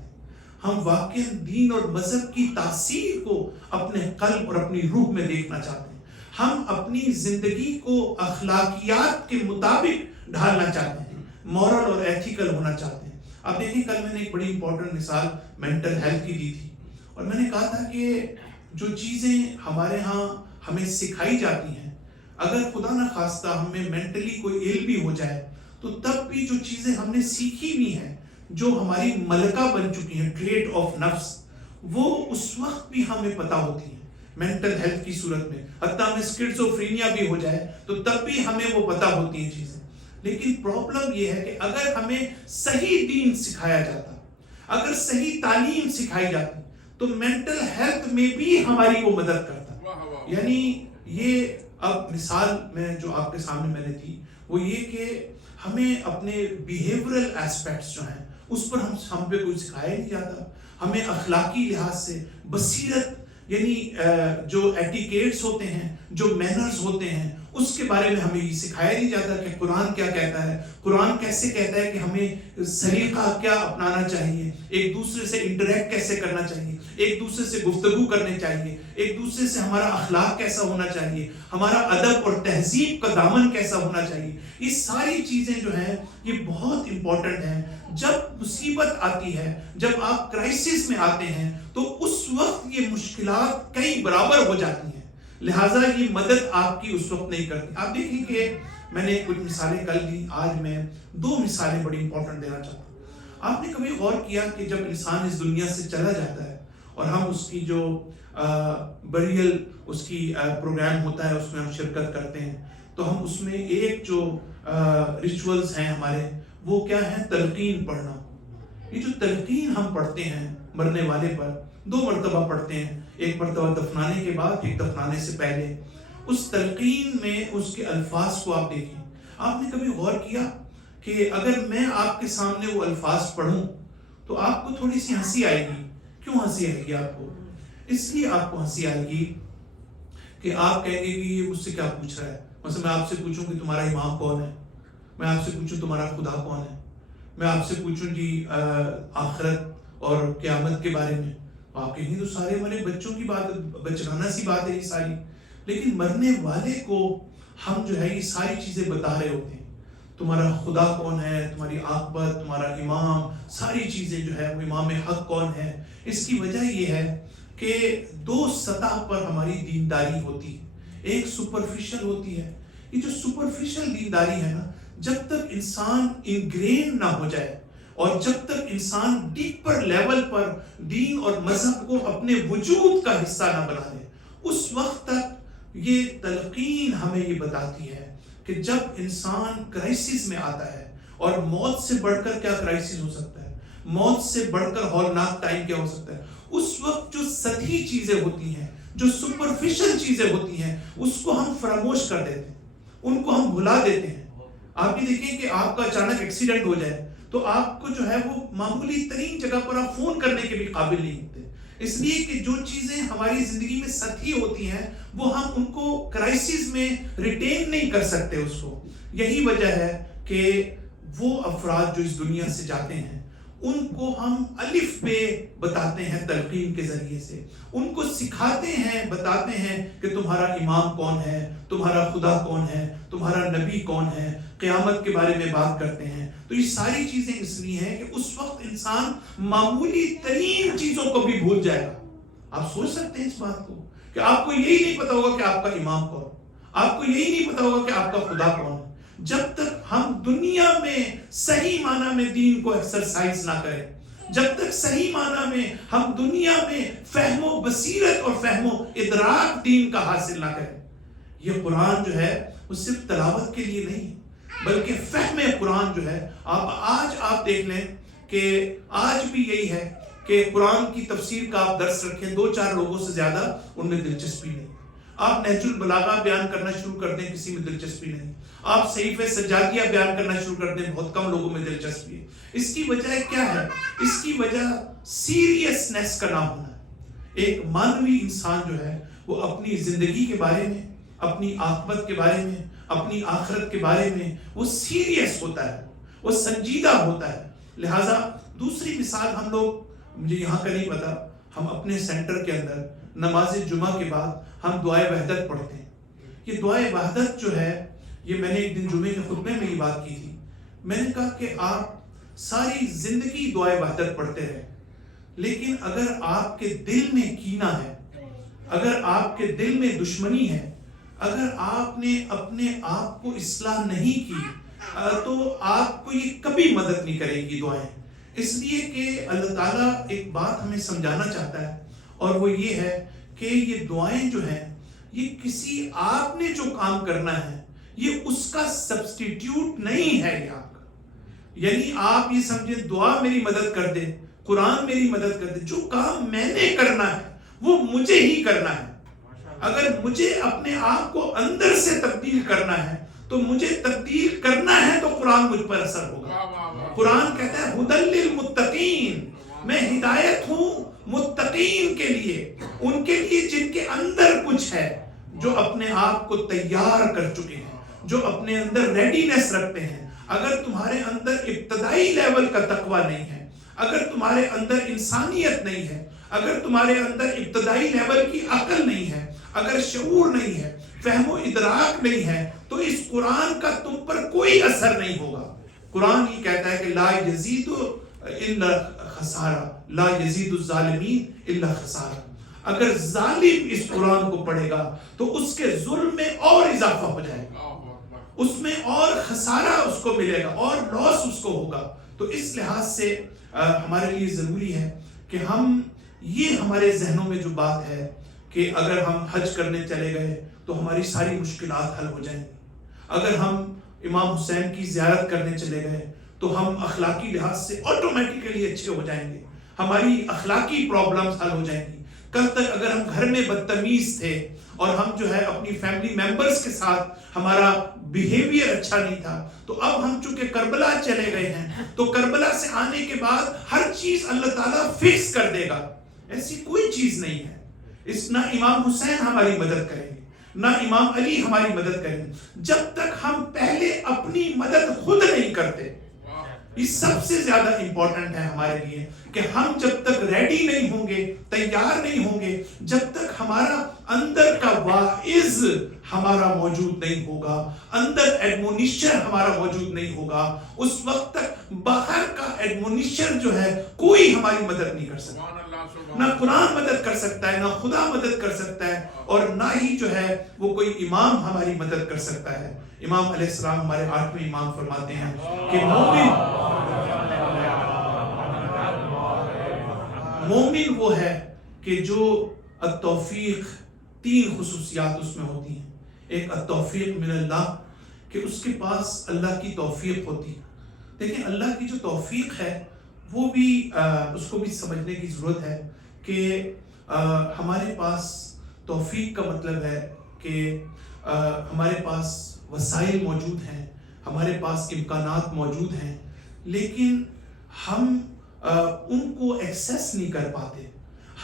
ہم واقعاً دین اور مذہب کی تاثیر کو اپنے قلب اور اپنی روح میں دیکھنا چاہتے ہیں، ہم اپنی زندگی کو اخلاقیات کے مطابق ڈھالنا چاہتے ہیں، مورل اور ایتھیکل ہونا چاہتے ہیں۔ اب دیکھیں کل میں نے ایک بڑی امپورٹنٹ مثال مینٹل ہیلتھ کی دی تھی، اور میں نے کہا تھا کہ جو چیزیں ہمارے ہاں ہمیں سکھائی جاتی ہیں، اگر خدا نہ خواستہ ہمیں مینٹلی کوئی ایل بھی ہو جائے تو تب بھی جو چیزیں ہم نے سیکھی ہوئی ہیں، جو ہماری ملکہ بن چکی ہیں، ٹریٹ آف نفس، وہ اس وقت بھی ہمیں پتہ ہوتی ہیں مینٹل ہیلتھ کی صورت میں، حتیٰ ہمیں سکیزوفرینیا بھی ہو جائے تو تب بھی ہمیں وہ پتہ ہوتی ہیں چیزیں۔ لیکن پرابلم یہ ہے کہ اگر ہمیں صحیح دین سکھایا جاتا، اگر صحیح تعلیم سکھائی جاتی تو مینٹل ہیلتھ میں بھی ہماری وہ مدد کرتا۔ یعنی یہ اب مثال میں جو آپ کے سامنے میں نے دی وہ یہ کہ ہمیں اپنے بیہیورل ایسپیکٹس جو ہیں اس پر ہم پہ کوئی سکھایا نہیں جاتا، ہمیں اخلاقی لحاظ سے بصیرت، یعنی جو ایٹیکیٹس ہوتے ہیں، جو مینرز ہوتے ہیں، اس کے بارے میں ہمیں یہ سکھایا نہیں جاتا کہ قرآن کیا کہتا ہے، قرآن کیسے کہتا ہے کہ ہمیں سلیقہ کیا اپنانا چاہیے، ایک دوسرے سے انٹریکٹ کیسے کرنا چاہیے، ایک دوسرے سے گفتگو کرنے چاہیے، ایک دوسرے سے ہمارا اخلاق کیسا ہونا چاہیے، ہمارا ادب اور تہذیب کا دامن کیسا ہونا چاہیے۔ یہ ساری چیزیں جو ہیں یہ بہت امپورٹنٹ ہیں۔ جب مصیبت آتی ہے، جب آپ کرائسس میں آتے ہیں تو اس وقت یہ مشکلات کئی برابر ہو جاتی ہیں، لہٰذا یہ مدد آپ کی اس وقت نہیں کرتی۔ آپ دیکھیں کہ میں نے کچھ مثالیں کل دی، آج میں 2 مثالیں بڑی امپورٹنٹ دینا چاہتا ہوں۔ آپ نے کبھی غور کیا کہ جب انسان اس دنیا سے چلا جاتا ہے اور ہم اس کی جو بریل اس کی پروگرام ہوتا ہے اس میں ہم شرکت کرتے ہیں، تو ہم اس میں ایک جو ریچولز ہیں ہمارے، وہ کیا ہے؟ تلقین پڑھنا۔ یہ جو تلقین ہم پڑھتے ہیں مرنے والے پر 2 مرتبہ پڑھتے ہیں، ایک مرتبہ دفنانے کے بعد، ایک دفنانے سے پہلے۔ اس تلقین میں اس کے الفاظ کو آپ دیکھیں۔ آپ نے کبھی غور کیا کہ اگر میں آپ کے سامنے وہ الفاظ پڑھوں تو آپ کو تھوڑی سی ہنسی آئے گی؟ کیوں ہنسی آئے گی آپ کو؟ اس لیے آپ کو ہنسی آئے گی کہ آپ کہیں گے کہ یہ مجھ سے کیا پوچھ رہا ہے۔ مثلا میں آپ سے پوچھوں کہ تمہارا امام کون ہے، میں آپ سے پوچھوں تمہارا خدا کون ہے، میں آپ سے پوچھوں جی آخرت اور قیامت کے بارے میں، آپ کہیں تو سارے ہمارے بچوں کی بات، بچگانہ سی بات ہے یہ ساری۔ لیکن مرنے والے کو ہم جو ہے یہ ساری چیزیں بتا رہے ہوتے ہیں، تمہارا خدا کون ہے، تمہاری عاقبت، تمہارا امام، ساری چیزیں جو ہے وہ امام حق کون ہے۔ اس کی وجہ یہ ہے کہ 2 سطح پر ہماری دینداری ہوتی ہے، ایک سپرفیشل ہوتی ہے۔ یہ جو سپرفیشل دینداری ہے نا، جب تک انسان انگرین نہ ہو جائے اور جب تک انسان ڈیپر لیول پر دین اور مذہب کو اپنے وجود کا حصہ نہ بنا لے، اس وقت تک یہ تلقین ہمیں یہ بتاتی ہے کہ جب انسان کرائسس میں آتا ہے، اور موت سے بڑھ کر کیا کرائسس ہو سکتا ہے، موت سے بڑھ کر ہولناک ٹائم کیا ہو سکتا ہے، اس وقت جو سطحی چیزیں ہوتی ہیں، جو سپرفیشل چیزیں ہوتی ہیں، اس کو ہم فراموش کر دیتے ہیں، ان کو ہم بھلا دیتے ہیں۔ آپ یہ دیکھیں کہ آپ کا اچانک ایکسیڈنٹ ہو جائے تو آپ کو جو ہے وہ معمولی ترین جگہ پر آپ فون کرنے کے بھی قابل نہیں ہوتے، اس لیے کہ جو چیزیں ہماری زندگی میں سطحی ہوتی ہیں وہ ہم ان کو کرائسس میں ریٹین نہیں کر سکتے اس کو۔ یہی وجہ ہے کہ وہ افراد جو اس دنیا سے جاتے ہیں ان کو ہم الف بے بتاتے ہیں تلقین کے ذریعے سے، ان کو سکھاتے ہیں، بتاتے ہیں کہ تمہارا امام کون ہے، تمہارا خدا کون ہے، تمہارا نبی کون ہے، قیامت کے بارے میں بات کرتے ہیں۔ تو یہ ساری چیزیں اس لیے ہیں کہ اس وقت انسان معمولی ترین چیزوں کو بھی بھول جائے گا۔ آپ سوچ سکتے ہیں اس بات کو کہ آپ کو یہی نہیں پتا ہوگا کہ آپ کا امام کون، آپ کو یہی نہیں پتا ہوگا کہ آپ کا خدا کون ہے، جب تک ہم دنیا میں صحیح معنی میں دین کو ایکسرسائز نہ کریں، جب تک صحیح معنی میں ہم دنیا میں فہم و بصیرت اور فہم و ادراک دین کا حاصل نہ کریں۔ یہ قرآن جو ہے وہ صرف تلاوت کے لیے نہیں بلکہ فہم قرآن جو ہے، آپ دیکھ لیں کہ آج بھی یہی ہے کہ قرآن کی تفسیر کا آپ درس رکھیں، 2-4 لوگوں سے زیادہ ان میں دلچسپی نہیں۔ آپ نہج البلاغہ بیان کرنا شروع کر دیں، کسی میں دلچسپی نہیں۔ آپ صحیفہ سجادیہ بیان کرنا شروع کر دیں، بہت کم لوگوں میں دلچسپی ہے۔ اس کی وجہ کیا ہے؟ اس کی وجہ سیریسنس کا نہ ہونا ہے۔ ایک مانوی انسان جو ہے وہ اپنی زندگی کے بارے میں، اپنی عاقبت کے بارے میں، اپنی آخرت کے بارے میں وہ سیریس ہوتا ہے، وہ سنجیدہ ہوتا ہے۔ لہٰذا دوسری مثال ہم لوگ، مجھے یہاں کا نہیں پتا، ہم اپنے سینٹر کے اندر نماز جمعہ کے بعد ہم دعائے وحدت پڑھتے ہیں. یہ دعائے وحدت جو ہے، یہ میں نے ایک دن جمعے کے خطبے میں یہ بات کی تھی. میں نے کہا کہ آپ ساری زندگی دعائے وحدت پڑھتے رہے، لیکن اگر آپ کے دل میں کینہ ہے، اگر آپ کے دل میں دشمنی ہے، اگر آپ نے اپنے آپ کو اصلاح نہیں کی، تو آپ کو یہ کبھی مدد نہیں کرے گی دعائیں. اس لیے کہ اللہ تعالیٰ ایک بات ہمیں سمجھانا چاہتا ہے، اور وہ یہ ہے کہ یہ دعائیں جو ہیں، یہ کسی آپ نے جو کام کرنا ہے، یہ اس کا سبسٹیٹیوٹ نہیں ہے. یہ آپ کا، یعنی آپ یہ سمجھیں دعا میری مدد کر دے، قرآن میری مدد کر دے، جو کام میں نے کرنا ہے وہ مجھے ہی کرنا ہے. اگر مجھے اپنے آپ کو اندر سے تبدیل کرنا ہے تو مجھے تبدیل کرنا ہے تو قرآن مجھ پر اثر ہوگا. قرآن کہتا ہے ہدی للمتقین، میں ہدایت ہوں متقین کے لیے، ان کے لیے جن کے اندر کچھ ہے، جو اپنے آپ کو تیار کر چکے ہیں، جو اپنے اندر ریڈینس رکھتے ہیں. اگر تمہارے اندر ابتدائی لیول کا تقوی نہیں ہے، اگر تمہارے اندر انسانیت نہیں ہے، اگر تمہارے اندر ابتدائی لیول کی عقل نہیں ہے، اگر شعور نہیں ہے، فہم و ادراک نہیں ہے، تو اس قرآن کا تم پر کوئی اثر نہیں ہوگا. قرآن یہ کہتا ہے کہ لا یزید الا خسارہ، لا یزید الظالمین الا خسارہ. اگر ظالم اس قرآن کو پڑھے گا تو اس کے ظلم میں اور اضافہ ہو جائے گا، اس میں اور خسارہ اس کو ملے گا، اور لاس اس کو ہوگا. تو اس لحاظ سے ہمارے لیے ضروری ہے کہ ہم یہ ہمارے ذہنوں میں جو بات ہے کہ اگر ہم حج کرنے چلے گئے تو ہماری ساری مشکلات حل ہو جائیں گی، اگر ہم امام حسین کی زیارت کرنے چلے گئے تو ہم اخلاقی لحاظ سے آٹومیٹیکلی اچھے ہو جائیں گے، ہماری اخلاقی پرابلمز حل ہو جائیں گی. کل تک اگر ہم گھر میں بدتمیز تھے اور ہم جو ہے اپنی فیملی ممبرز کے ساتھ ہمارا بیہیویئر اچھا نہیں تھا، تو اب ہم چونکہ کربلا چلے گئے ہیں تو کربلا سے آنے کے بعد ہر چیز اللہ تعالیٰ فکس کر دے گا. ایسی کوئی چیز نہیں ہے. نہ امام حسین ہماری مدد کریں گے، نہ امام علی ہماری مدد کریں گے، جب تک ہم پہلے اپنی مدد خود نہیں کرتے. یہ سب سے زیادہ امپورٹنٹ ہے ہمارے لیے کہ ہم جب تک ریڈی نہیں ہوں گے، تیار نہیں ہوں گے، جب تک ہمارا اندر کا واعظ ہمارا موجود نہیں ہوگا، اندر ایڈمونیشن ہمارا موجود نہیں ہوگا، اس وقت تک باہر کا ایڈمونیشن جو ہے کوئی ہماری مدد نہیں کر سکتا. نہ قرآن مدد کر سکتا ہے، نہ خدا مدد کر سکتا ہے، اور نہ ہی جو ہے وہ کوئی امام ہماری مدد کر سکتا ہے. امام علیہ السلام ہمارے 8ویں امام فرماتے ہیں کہ مومن وہ ہے کہ جو التوفیق، 3 خصوصیات اس میں ہوتی ہیں. ایک التوفیق من اللہ، کہ اس کے پاس اللہ کی توفیق ہوتی ہے. دیکھیں اللہ کی جو توفیق ہے وہ بھی اس کو بھی سمجھنے کی ضرورت ہے کہ ہمارے پاس توفیق کا مطلب ہے کہ ہمارے پاس وسائل موجود ہیں، ہمارے پاس امکانات موجود ہیں، لیکن ہم ان کو ایکسیس نہیں کر پاتے،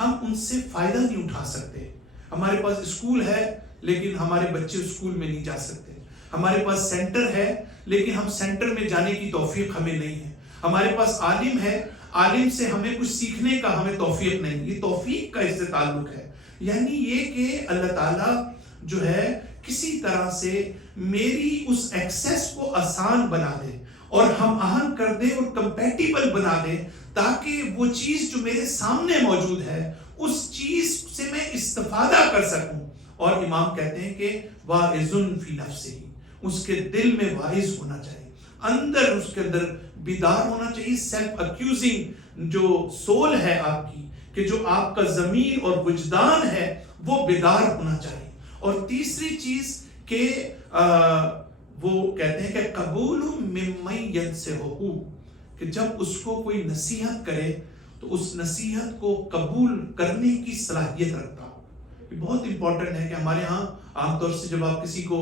ہم ان سے فائدہ نہیں اٹھا سکتے. ہمارے پاس اسکول ہے لیکن ہمارے بچے اسکول میں نہیں جا سکتے. ہمارے پاس سینٹر ہے لیکن ہم سینٹر میں جانے کی توفیق ہمیں نہیں ہے. ہمارے پاس عالم ہے، عالم سے ہمیں کچھ سیکھنے کا ہمیں توفیق نہیں. یہ توفیق کا اس سے تعلق ہے، یعنی یہ کہ اللہ تعالیٰ جو ہے کسی طرح سے میری اس ایکسیس کو آسان بنا دے اور ہم آہنگ کر دے اور کمپیٹیبل بنا دے، تاکہ وہ چیز جو میرے سامنے موجود ہے اس چیز سے میں استفادہ کر سکوں. اور امام کہتے ہیں کہ واعظ فی نفسہ، اس کے دل میں واعظ ہونا چاہیے، اندر اس کے اندر بیدار ہونا چاہیے. سیلف اکیوزنگ جو سول ہے آپ کی، کہ جو آپ کا ضمیر اور وجدان ہے وہ بیدار ہونا چاہیے. اور تیسری چیز کہ وہ کہتے ہیں کہ قبول ممن ینصحہ، کہ جب اس کو کوئی نصیحت کرے تو اس نصیحت کو قبول کرنے کی صلاحیت رکھتا ہو. یہ بہت امپورٹنٹ ہے کہ ہمارے ہاں عام طور سے جب آپ کسی کو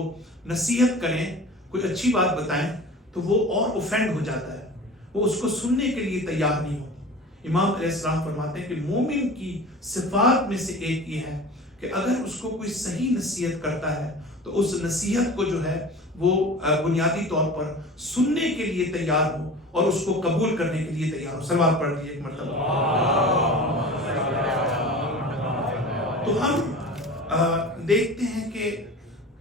نصیحت کریں، کوئی اچھی بات بتائیں، تو وہ اور اوفینڈ ہو جاتا ہے، وہ اس کو سننے کے لیے تیار نہیں ہوتا. امام علیہ السلام فرماتے ہیں کہ مومن کی صفات میں سے ایک یہ ہے کہ اگر اس کو کوئی صحیح نصیحت کرتا ہے تو اس نصیحت کو جو ہے وہ بنیادی طور پر سننے کے لیے تیار ہو اور اس کو قبول کرنے کے لیے تیار ہو. صلوات پڑھ دیجیے ایک مرتبہ. تو ہم دیکھتے ہیں کہ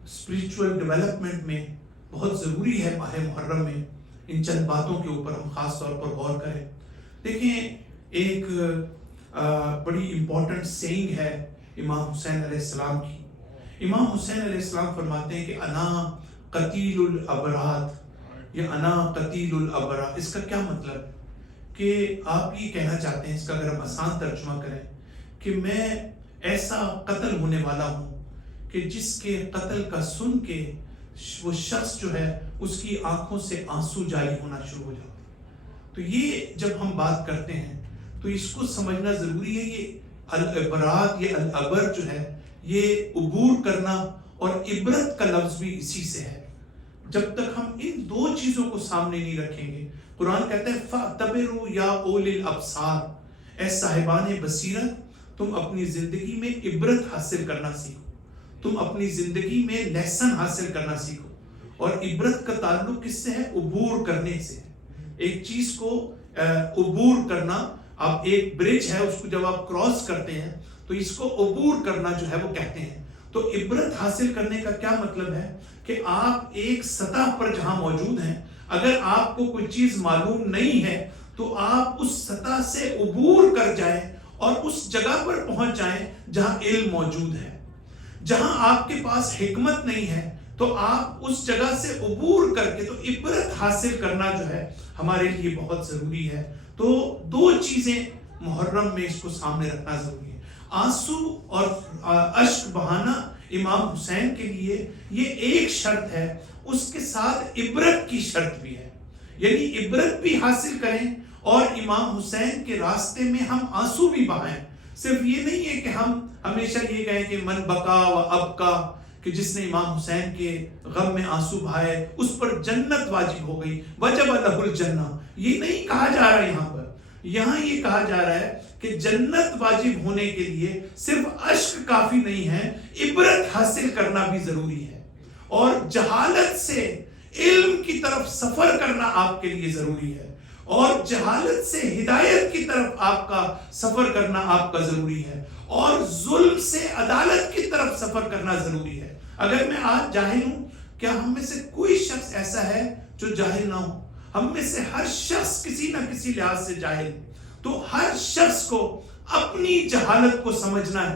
اسپریچول ڈیولپمنٹ میں بہت ضروری ہے ماہ محرم میں ان چند باتوں کے اوپر ہم خاص طور پر غور کریں. دیکھیں ایک بڑی امپورٹنٹ سیئنگ ہے امام حسین علیہ السلام کی. امام حسین علیہ السلام فرماتے ہیں کہ انا قتیل الابراد یا انا قتیل الابرا. اس کا کیا مطلب کہ آپ یہ کہنا چاہتے ہیں, اس کا اگر ہم آسان ترجمہ کریں, کہ میں ایسا قتل ہونے والا ہوں کہ جس کے قتل کا سن کے وہ شخص جو ہے اس کی آنکھوں سے آنسو جاری ہونا شروع ہو جاتے. تو یہ جب ہم بات کرتے ہیں تو اس کو سمجھنا ضروری ہے. یہ الابراد یہ الابر جو ہے یہ عبور کرنا اور عبرت کا لفظ بھی اسی سے ہے. جب تک ہم ان دو چیزوں کو سامنے نہیں رکھیں گے, قرآن کہتا ہے فَاعْتَبِرُوا يَا أُولِي الْأَبْصَارِ, اے صاحبان بصیرت تم اپنی زندگی میں عبرت حاصل کرنا سیکھو, تم اپنی زندگی میں لیسن حاصل کرنا سیکھو. اور عبرت کا تعلق کس سے ہے؟ عبور کرنے سے. ایک چیز کو عبور کرنا, آپ ایک برج ہے اس کو جب آپ کراس کرتے ہیں تو اس کو عبور کرنا جو ہے وہ کہتے ہیں. تو عبرت حاصل کرنے کا کیا مطلب ہے کہ آپ ایک سطح پر جہاں موجود ہیں, اگر آپ کو کوئی چیز معلوم نہیں ہے تو آپ اس سطح سے عبور کر جائیں اور اس جگہ پر پہنچ جائیں جہاں علم موجود ہے. جہاں آپ کے پاس حکمت نہیں ہے تو آپ اس جگہ سے عبور کر کے, تو عبرت حاصل کرنا جو ہے ہمارے لیے بہت ضروری ہے. تو دو چیزیں محرم میں اس کو سامنے رکھنا ضروری ہے. آنسو اور اشک بہانا امام حسین کے لیے یہ ایک شرط ہے, اس کے ساتھ عبرت کی شرط بھی ہے. یعنی عبرت بھی حاصل کریں اور امام حسین کے راستے میں ہم آنسو بھی بہائیں. صرف یہ نہیں ہے کہ ہم ہمیشہ یہ کہیں کہ من بکا و ابکا, کہ جس نے امام حسین کے غم میں آنسو بہائے اس پر جنت واجب ہو گئی, وجب لہ الجنہ. یہ نہیں کہا جا رہا یہاں پر. یہاں یہ کہا جا رہا ہے کہ جنت واجب ہونے کے لیے صرف اشک کافی نہیں ہے, عبرت حاصل کرنا بھی ضروری ہے. اور جہالت سے علم کی طرف سفر کرنا آپ کے لیے ضروری ہے, اور جہالت سے ہدایت کی طرف آپ کا سفر کرنا آپ کا ضروری ہے, اور ظلم سے عدالت کی طرف سفر کرنا ضروری ہے. اگر میں آج جاہل ہوں, کیا ہم میں سے کوئی شخص ایسا ہے جو جاہل نہ ہو؟ ہم میں سے ہر شخص کسی نہ کسی لحاظ سے جاہل. تو ہر شخص کو اپنی جہالت کو سمجھنا ہے,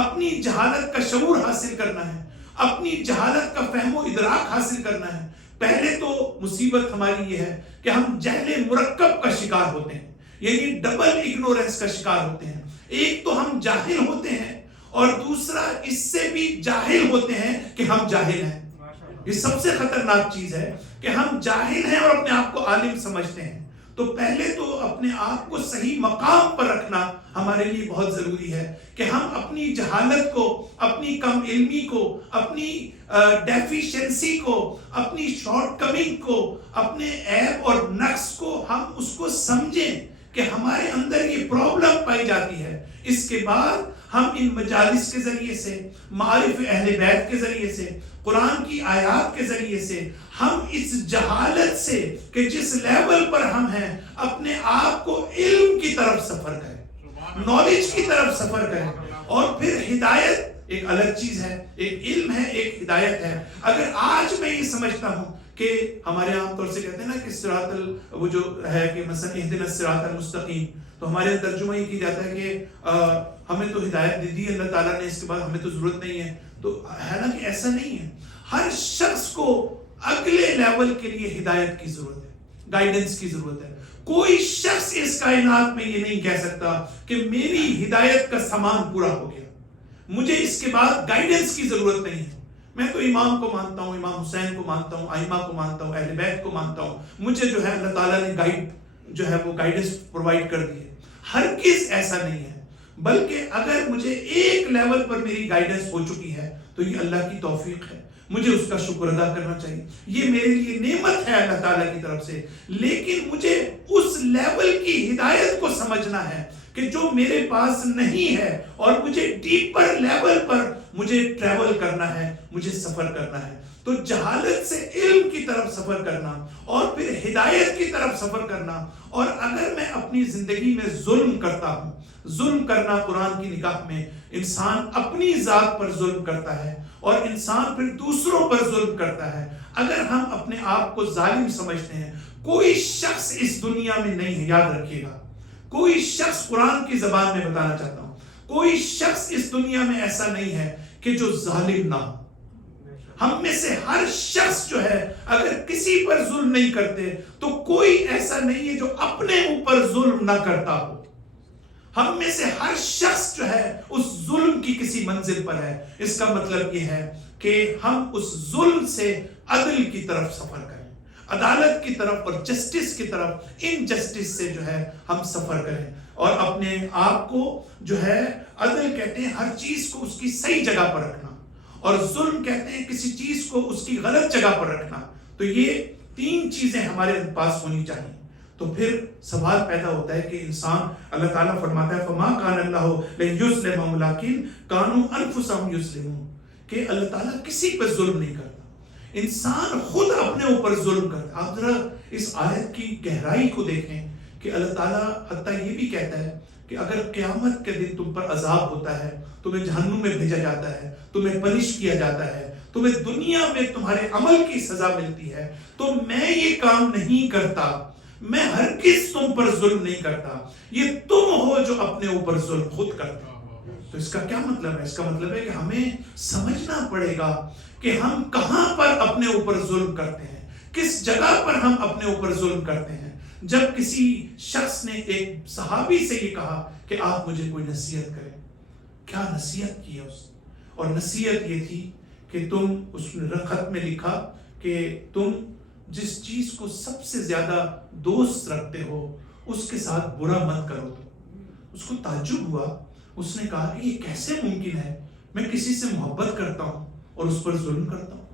اپنی جہالت کا شعور حاصل کرنا ہے, اپنی جہالت کا فہم و ادراک حاصل کرنا ہے. پہلے تو مصیبت ہماری یہ ہے کہ ہم جہل مرکب کا شکار ہوتے ہیں, یعنی ڈبل اگنورنس کا شکار ہوتے ہیں. ایک تو ہم جاہل ہوتے ہیں اور دوسرا اس سے بھی جاہل ہوتے ہیں کہ ہم جاہل ہیں. یہ سب سے خطرناک چیز ہے کہ ہم جاہل ہیں اور اپنے آپ کو عالم سمجھتے ہیں. تو پہلے تو اپنے آپ کو صحیح مقام پر رکھنا ہمارے لیے بہت ضروری ہے کہ ہم اپنی جہالت کو, اپنی کم علمی کو, اپنی ڈیفیشنسی کو, اپنی شارٹ کمنگ کو, اپنے عیب اور نقص کو ہم اس کو سمجھیں کہ ہمارے اندر یہ پرابلم پائی جاتی ہے. اس کے بعد ہم ان مجالس کے ذریعے سے, معارف اہل بیت کے ذریعے سے, قرآن کی آیات کے ذریعے سے ہم اس جہالت سے کہ جس لیول پر ہم ہیں اپنے آپ کو علم کی طرف سفر کریں, نالج کی طرف سفر کریں. اور پھر ہدایت ایک الگ چیز ہے, ایک علم ہے, ایک ہدایت ہے. اگر آج میں یہ سمجھتا ہوں کہ ہمارے عام طور سے کہتے ہیں نا کہ صراط وہ جو ہے کہ مثلا اہدنا الصراط المستقیم, تو ہمارے ترجمہ یہ کیا جاتا ہے کہ ہمیں تو ہدایت دے دی اللہ تعالیٰ نے, اس کے بعد ہمیں تو ضرورت نہیں ہے. تو حالانکہ ایسا نہیں ہے. ہر شخص کو اگلے لیول کے لیے ہدایت کی ضرورت ہے, گائیڈنس کی ضرورت ہے. کوئی شخص اس کائنات میں یہ نہیں کہہ سکتا کہ میری ہدایت کا سامان پورا ہو گیا, مجھے اس کے بعد گائیڈنس کی ضرورت نہیں ہے. میں تو امام کو مانتا ہوں, امام حسین کو مانتا ہوں, ائمہ کو مانتا ہوں, اہل بیت کو مانتا ہوں, مجھے جو ہے اللہ تعالیٰ نے گائیڈ جو ہے وہ گائیڈنس پرووائڈ کر دی ہے. ہرگز ایسا نہیں ہے, بلکہ اگر مجھے ایک لیول پر میری گائیڈنس ہو چکی ہے تو یہ اللہ کی توفیق ہے, مجھے اس کا شکر ادا کرنا چاہیے. یہ میرے لیے نعمت ہے اللہ تعالیٰ کی طرف سے. لیکن مجھے اس لیول کی ہدایت کو سمجھنا ہے کہ جو میرے پاس نہیں ہے, اور مجھے ڈیپر لیول پر مجھے ٹریول کرنا ہے، مجھے سفر کرنا ہے۔ تو جہالت سے علم کی طرف سفر کرنا اور پھر ہدایت کی طرف سفر کرنا۔ اور اگر میں اپنی زندگی میں ظلم کرتا ہوں، ظلم کرنا قرآن کی نگاہ میں انسان اپنی ذات پر ظلم کرتا ہے اور انسان پھر دوسروں پر ظلم کرتا ہے۔ اگر ہم اپنے آپ کو ظالم سمجھتے ہیں، کوئی شخص اس دنیا میں نہیں ہے، یاد رکھیے گا، کوئی شخص، قرآن کی زبان میں بتانا چاہتا ہوں، کوئی شخص اس دنیا میں ایسا نہیں ہے کہ جو ظالم نہ ہو۔ ہم میں سے ہر شخص جو ہے اگر کسی پر ظلم نہیں کرتے تو کوئی ایسا نہیں ہے جو اپنے اوپر ظلم نہ کرتا ہو۔ ہم میں سے ہر شخص جو ہے اس ظلم کی کسی منزل پر ہے۔ اس کا مطلب یہ ہے کہ ہم اس ظلم سے عدل کی طرف سفر کریں، عدالت کی طرف اور جسٹس کی طرف، انجسٹس سے جو ہے ہم سفر کریں اور اپنے آپ کو جو ہے، عدل کہتے ہیں ہر چیز کو اس کی صحیح جگہ پر رکھنا، اور ظلم کہتے ہیں کسی چیز کو اس کی غلط جگہ پر رکھنا۔ تو یہ تین چیزیں ہمارے پاس ہونی چاہیے۔ تو پھر سوال پیدا ہوتا ہے کہ انسان، اللہ تعالیٰ فرماتا ہے فَمَا كَانَ اللَّهُ لِيُظْلِمَهُمْ وَلَٰكِن كَانُوا أَنفُسَهُمْ يُظْلِمُونَ، کہ اللہ تعالیٰ کسی پر ظلم نہیں کرتا، انسان خود اپنے اوپر ظلم کرتا۔ آپ ذرا اس آیت کی گہرائی کو دیکھیں کہ اللہ تعالیٰ حتیٰ یہ بھی کہتا ہے کہ اگر قیامت کے دن تم پر عذاب ہوتا ہے، تمہیں جہنم میں بھیجا جاتا ہے، تمہیں پنش کیا جاتا ہے، تمہیں دنیا میں تمہارے عمل کی سزا ملتی ہے، تو میں یہ کام نہیں کرتا، میں ہرگز تم پر ظلم نہیں کرتا، یہ تم ہو جو اپنے اوپر ظلم خود کرتے ہو۔ تو اس کا کیا مطلب ہے؟ اس کا مطلب ہے کہ ہمیں سمجھنا پڑے گا کہ ہم کہاں پر اپنے اوپر ظلم کرتے ہیں، کس جگہ پر ہم اپنے اوپر ظلم کرتے ہیں۔ جب کسی شخص نے ایک صحابی سے یہ کہا کہ آپ مجھے کوئی نصیحت کریں، کیا نصیحت کی ہے اس نے؟ اور نصیحت یہ تھی کہ تم، اس نے خط میں لکھا کہ تم جس چیز کو سب سے زیادہ دوست رکھتے ہو اس کے ساتھ برا مت کرو۔ تو اس کو تعجب ہوا، اس نے کہا کہ یہ کیسے ممکن ہے، میں کسی سے محبت کرتا ہوں اور اس پر ظلم کرتا ہوں؟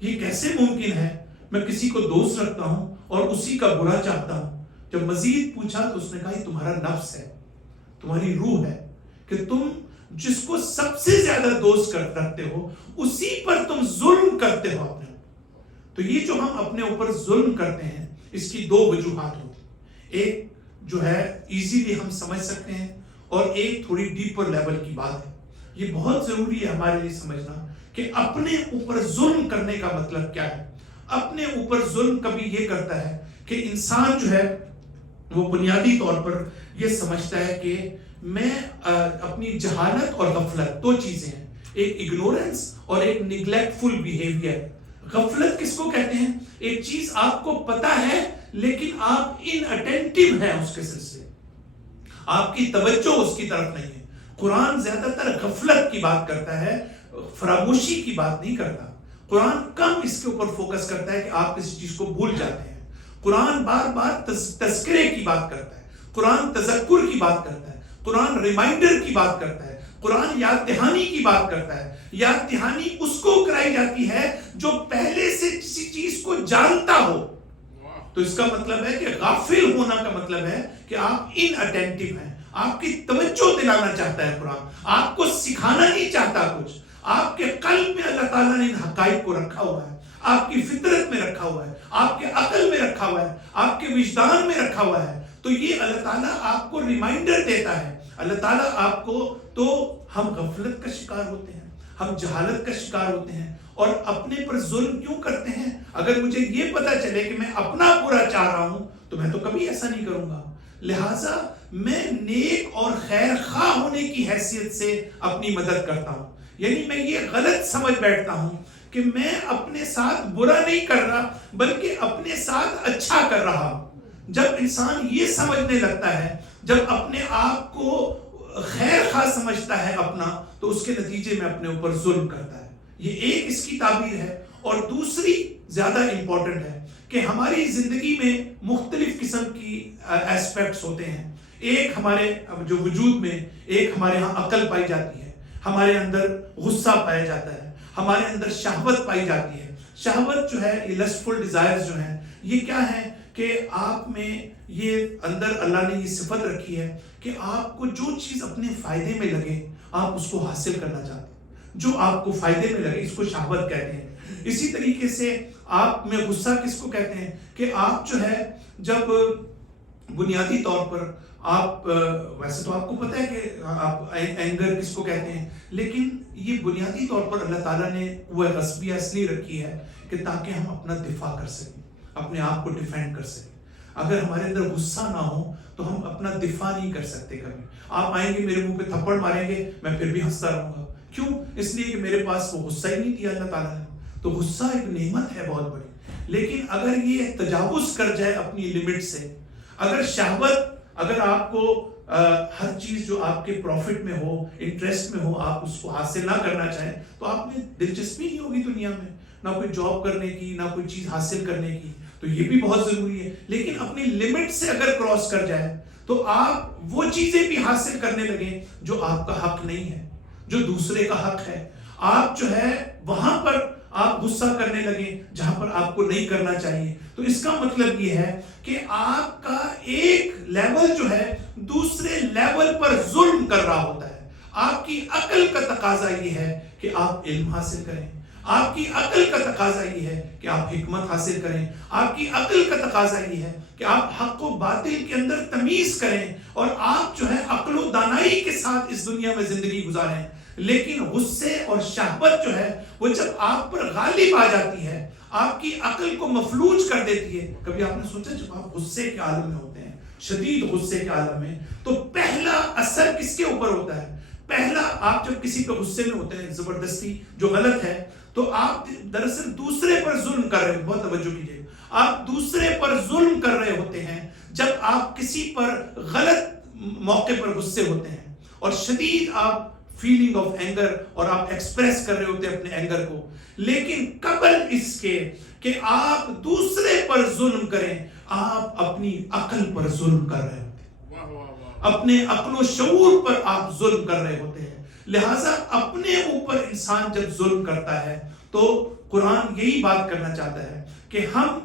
یہ کیسے ممکن ہے میں کسی کو دوست رکھتا ہوں اور اسی کا برا چاہتا ہوں؟ جب مزید پوچھا تو اس نے کہا یہ تمہارا نفس ہے، تمہاری روح ہے، کہ تم جس کو سب سے زیادہ دوست رکھتے ہو اسی پر تم ظلم کرتے ہو اپنے۔ تو یہ جو ہم اپنے اوپر ظلم کرتے ہیں اس کی دو وجوہات ہوتی، ایک جو ہے ایزیلی ہم سمجھ سکتے ہیں اور ایک تھوڑی ڈیپر لیول کی بات ہے۔ یہ بہت ضروری ہے ہمارے لیے سمجھنا کہ اپنے اوپر ظلم کرنے کا مطلب کیا ہے۔ اپنے اوپر ظلم کبھی یہ کرتا ہے کہ انسان جو ہے وہ بنیادی طور پر یہ سمجھتا ہے کہ میں اپنی جہالت اور غفلت، دو چیزیں ہیں، ایک اگنورنس اور ایک نیگلیکٹفل بیہیویئر۔ غفلت کس کو کہتے ہیں؟ ایک چیز آپ کو پتا ہے لیکن آپ ان اٹینٹیو ہیں اس کے سلسلے، آپ کی توجہ اس کی طرف نہیں ہے۔ قرآن زیادہ تر غفلت کی بات کرتا ہے، فراموشی کی بات نہیں کرتا۔ قرآن کم اس کے اوپر فوکس کرتا ہے کہ آپ کسی چیز کو بھول جاتے ہیں۔ قرآن بار بار تذکرے کی بات کرتا ہے، قرآن تذکر کی بات کرتا ہے، قرآن ریمائنڈر کی بات کرتا ہے، قرآن یاد دہانی کی بات کرتا ہے۔ یاد دہانی اس کو کرائی جاتی ہے جو پہلے سے کسی چیز کو جانتا ہو۔ تو اس کا مطلب ہے کہ غافل ہونا کا مطلب ہے کہ آپ ان اٹینٹیو ہیں، آپ کی توجہ دلانا چاہتا ہے قرآن، آپ کو سکھانا نہیں چاہتا کچھ۔ آپ کے قلب میں اللہ تعالیٰ نے ان حقائق کو رکھا ہوا ہے، آپ کی فطرت میں رکھا ہوا ہے، آپ کے عقل میں رکھا ہوا ہے، آپ کے وجدان میں رکھا ہوا ہے۔ تو یہ اللہ تعالیٰ آپ کو ریمائنڈر دیتا ہے، اللہ تعالیٰ آپ کو۔ تو ہم غفلت کا شکار ہوتے ہیں، ہم جہالت کا شکار ہوتے ہیں اور اپنے پر ظلم کیوں کرتے ہیں؟ اگر مجھے یہ پتا چلے کہ میں اپنا برا چاہ رہا ہوں تو میں تو کبھی ایسا نہیں کروں گا۔ لہٰذا میں نیک اور خیر خواہ ہونے کی حیثیت سے اپنی مدد کرتا ہوں، یعنی میں یہ غلط سمجھ بیٹھتا ہوں کہ میں اپنے ساتھ برا نہیں کر رہا بلکہ اپنے ساتھ اچھا کر رہا ہوں۔ جب انسان یہ سمجھنے لگتا ہے، جب اپنے آپ کو خیر خواہ سمجھتا ہے اپنا، تو اس کے نتیجے میں اپنے اوپر ظلم کرتا ہے۔ یہ ایک اس کی تعبیر ہے۔ اور دوسری زیادہ امپورٹنٹ ہے کہ ہماری زندگی میں مختلف قسم کی ایسپیکٹس ہوتے ہیں۔ ایک ہمارے جو وجود میں، ایک ہمارے ہاں عقل پائی جاتی ہے، ہمارے اندر غصہ پایا جاتا ہے، ہمارے اندر شہوت پائی جاتی ہے۔ شہوت جو ہے، یہ لسٹفل ڈیزائرز جو ہیں، یہ کیا ہے کہ آپ میں یہ اندر اللہ نے یہ صفت رکھی ہے کہ آپ کو جو چیز اپنے فائدے میں لگے آپ اس کو حاصل کرنا چاہتے ہیں۔ جو آپ کو فائدے میں لگے، اس کو شہوت کہتے ہیں. اسی طریقے سے آپ میں غصہ کس کو کہتے ہیں کہ آپ جو ہے جب بنیادی طور پر آپ ویسے تو آپ کو پتہ ہے کہ آپ اینگر کس کو کہتے ہیں، لیکن یہ بنیادی طور پر اللہ تعالیٰ نے وہ غصبیہ اس لیے رکھی ہے کہ تاکہ ہم اپنا دفاع کر سکیں، اپنے آپ کو ڈیفینڈ کر سکیں. اگر ہمارے اندر غصہ نہ ہو تو ہم اپنا دفاع نہیں کر سکتے. کبھی آپ آئیں گے میرے منہ پہ تھپڑ ماریں گے، میں پھر بھی ہنستا رہوں گا. کیوں؟ اس لیے کہ میرے پاس وہ غصہ ہی نہیں دیا اللہ تعالیٰ نے. تو غصہ ایک نعمت ہے بہت بڑی، لیکن اگر یہ تجاوز کر جائے اپنی لمٹ سے، اگر شہوت، اگر آپ کو ہر چیز جو آپ کے پروفٹ میں ہو، انٹرسٹ میں ہو، آپ اس کو حاصل نہ کرنا چاہیں تو آپ میں دلچسپی نہیں ہوگی دنیا میں، نہ کوئی جاب کرنے کی، نہ کوئی چیز حاصل کرنے کی. تو یہ بھی بہت ضروری ہے. لیکن اپنی لمٹ سے اگر کراس کر جائے تو آپ وہ چیزیں بھی حاصل کرنے لگیں جو آپ کا حق نہیں ہے، جو دوسرے کا حق ہے. آپ جو ہے وہاں پر آپ غصہ کرنے لگیں جہاں پر آپ کو نہیں کرنا چاہیے. تو اس کا مطلب یہ ہے کہ آپ کا ایک لیول جو ہے دوسرے لیول پر ظلم کر رہا ہوتا ہے. آپ کی عقل کا تقاضا یہ ہے کہ آپ علم حاصل کریں، آپ کی عقل کا تقاضا یہ ہے کہ آپ حکمت حاصل کریں، آپ کی عقل کا تقاضا یہ ہے کہ آپ حق و باطل کے اندر تمیز کریں اور آپ جو ہے عقل و دانائی کے ساتھ اس دنیا میں زندگی گزاریں. لیکن غصے اور شہوت جو ہے وہ جب آپ پر غالب آ جاتی ہے، آپ کی عقل کو مفلوج کر دیتی ہے. کبھی آپ نے سوچا جب آپ غصے کے عالم میں ہوتے ہیں، شدید غصے کے عالم میں، تو پہلا اثر کس کے اوپر ہوتا ہے؟ پہلا، آپ جب کسی پہ غصے میں ہوتے ہیں زبردستی، جو غلط ہے، تو آپ دراصل دوسرے پر ظلم کر رہے ہیں. بہت توجہ کیجئے، آپ دوسرے پر ظلم کر رہے ہوتے ہیں جب آپ کسی پر غلط موقع پر غصے ہوتے ہیں اور شدید آپ فیلنگ آف اینگر اور آپ ایکسپریس کر رہے ہوتے ہیں اپنے اینگر کو. لیکن قبل اس کے کہ آپ دوسرے پر ظلم کریں، آپ اپنی عقل پر ظلم کر رہے ہوتے ہیں، اپنے عقل و شعور پر آپ ظلم کر رہے ہوتے ہیں. لہٰذا اپنے اوپر انسان جب ظلم کرتا ہے تو قرآن یہی بات کرنا چاہتا ہے کہ ہم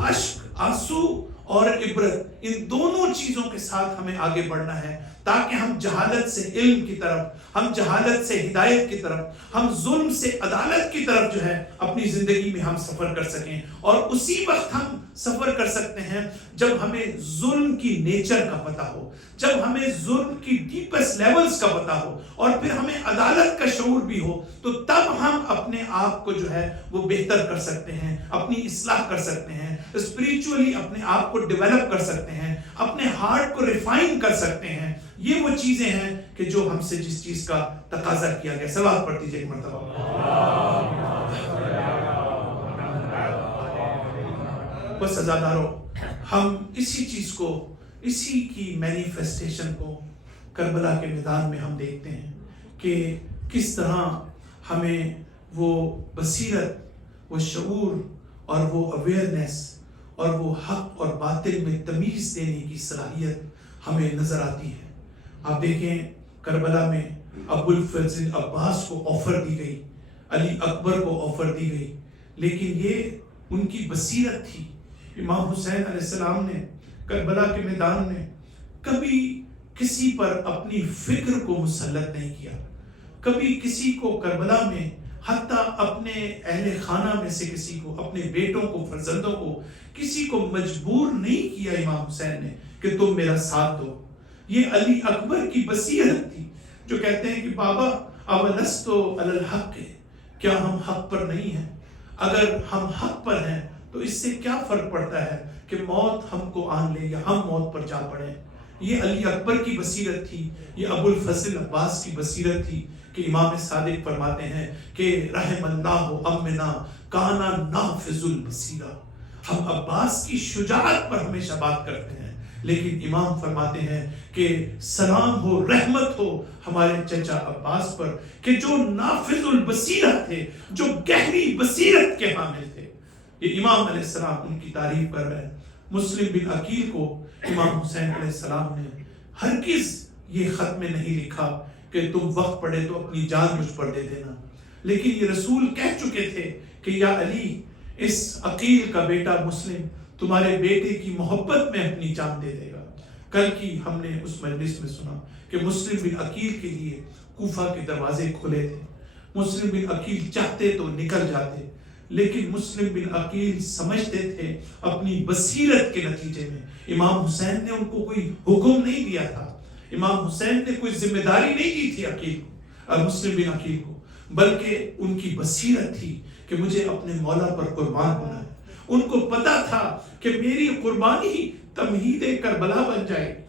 اشک، آنسو اور عبرت، ان دونوں چیزوں کے ساتھ ہمیں آگے بڑھنا ہے تاکہ ہم جہالت سے علم کی طرف، ہم جہالت سے ہدایت کی طرف، ہم ظلم سے عدالت کی طرف جو ہے اپنی زندگی میں ہم سفر کر سکیں. اور اسی وقت ہم سفر کر سکتے ہیں جب ہمیں ظلم کی نیچر کا پتہ ہو، جب ہمیں ظلم کی ڈیپسٹ لیولز کا پتہ ہو اور پھر ہمیں عدالت کا شعور بھی ہو، تو تب ہم اپنے آپ کو جو ہے وہ بہتر کر سکتے ہیں، اپنی اصلاح کر سکتے ہیں، اسپریچولی اپنے آپ کو ڈیولپ کر سکتے ہیں، اپنے ہارٹ کو ریفائن کر سکتے ہیں. یہ وہ چیزیں ہیں کہ جو ہم سے جس چیز کا تقاضا کیا گیا. سوال پڑھ دیجئے ایک مرتبہ. بس عزادارو، ہم اسی چیز کو، اسی کی مینیفیسٹیشن کو کربلا کے میدان میں ہم دیکھتے ہیں کہ کس طرح ہمیں وہ بصیرت، وہ شعور اور وہ اویئرنیس اور وہ حق اور باطل میں تمیز دینے کی صلاحیت ہمیں نظر آتی ہے. آپ دیکھیں کربلا میں ابو الفضل عباس کو آفر دی گئی، علی اکبر کو آفر دی گئی، لیکن یہ ان کی بصیرت تھی. امام حسین علیہ السلام نے کربلا کے میدان میں کبھی کسی پر اپنی فکر کو مسلط نہیں کیا، کبھی کسی کو کربلا میں، حتیٰ اپنے اہل خانہ میں سے کسی کو، اپنے بیٹوں کو، فرزندوں کو، کسی کو مجبور نہیں کیا امام حسین نے کہ تم میرا ساتھ دو. یہ علی اکبر کی بصیرت تھی جو کہتے ہیں کہ بابا اولستو علی الحق، کیا ہم حق پر نہیں ہیں؟ اگر ہم حق پر ہیں تو اس سے کیا فرق پڑتا ہے کہ موت ہم کو آن لے یا ہم موت پر جا پڑیں. یہ علی اکبر کی بصیرت تھی، یہ ابو الفضل عباس کی بصیرت تھی کہ امام صادق فرماتے ہیں کہ رحم اللہ امنا کانا نافذ البصیرہ. ہم عباس کی شجاعت پر ہمیشہ بات کرتے ہیں، لیکن امام فرماتے ہیں کہ سلام ہو، رحمت ہو ہمارے چچا عباس پر کہ جو نافذ البصیرہ تھے، جو گہری بصیرت کے حامل تھے. یہ امام علیہ السلام ان کی تعریف کر رہے ہیں. مسلم بن عقیل کو امام حسین علیہ السلام نے ہرگز یہ خط میں نہیں لکھا کہ تم وقت پڑے تو اپنی جان مجھ پر دے دینا، لیکن یہ رسول کہہ چکے تھے کہ یا علی، اس عقیل کا بیٹا مسلم تمہارے بیٹے کی محبت میں اپنی جان دے دے گا. کل کی ہم نے اس مجلس میں سنا کہ مسلم بن عقیل کے لیے کوفہ کے دروازے کھلے تھے. مسلم بن عقیل چاہتے تو نکل جاتے، لیکن مسلم بن عقیل سمجھتے تھے اپنی بصیرت کے نتیجے میں امام حسین نے ان کو کوئی حکم نہیں دیا تھا، امام حسین نے کوئی ذمہ داری نہیں دی تھی عقیل کو، مسلم بن عقیل کو، بلکہ ان کی بصیرت تھی کہ مجھے اپنے مولا پر قربان ہونا ہے۔ ان کو پتا تھا کہ میری قربانی تمہید کربلا بن جائے گی،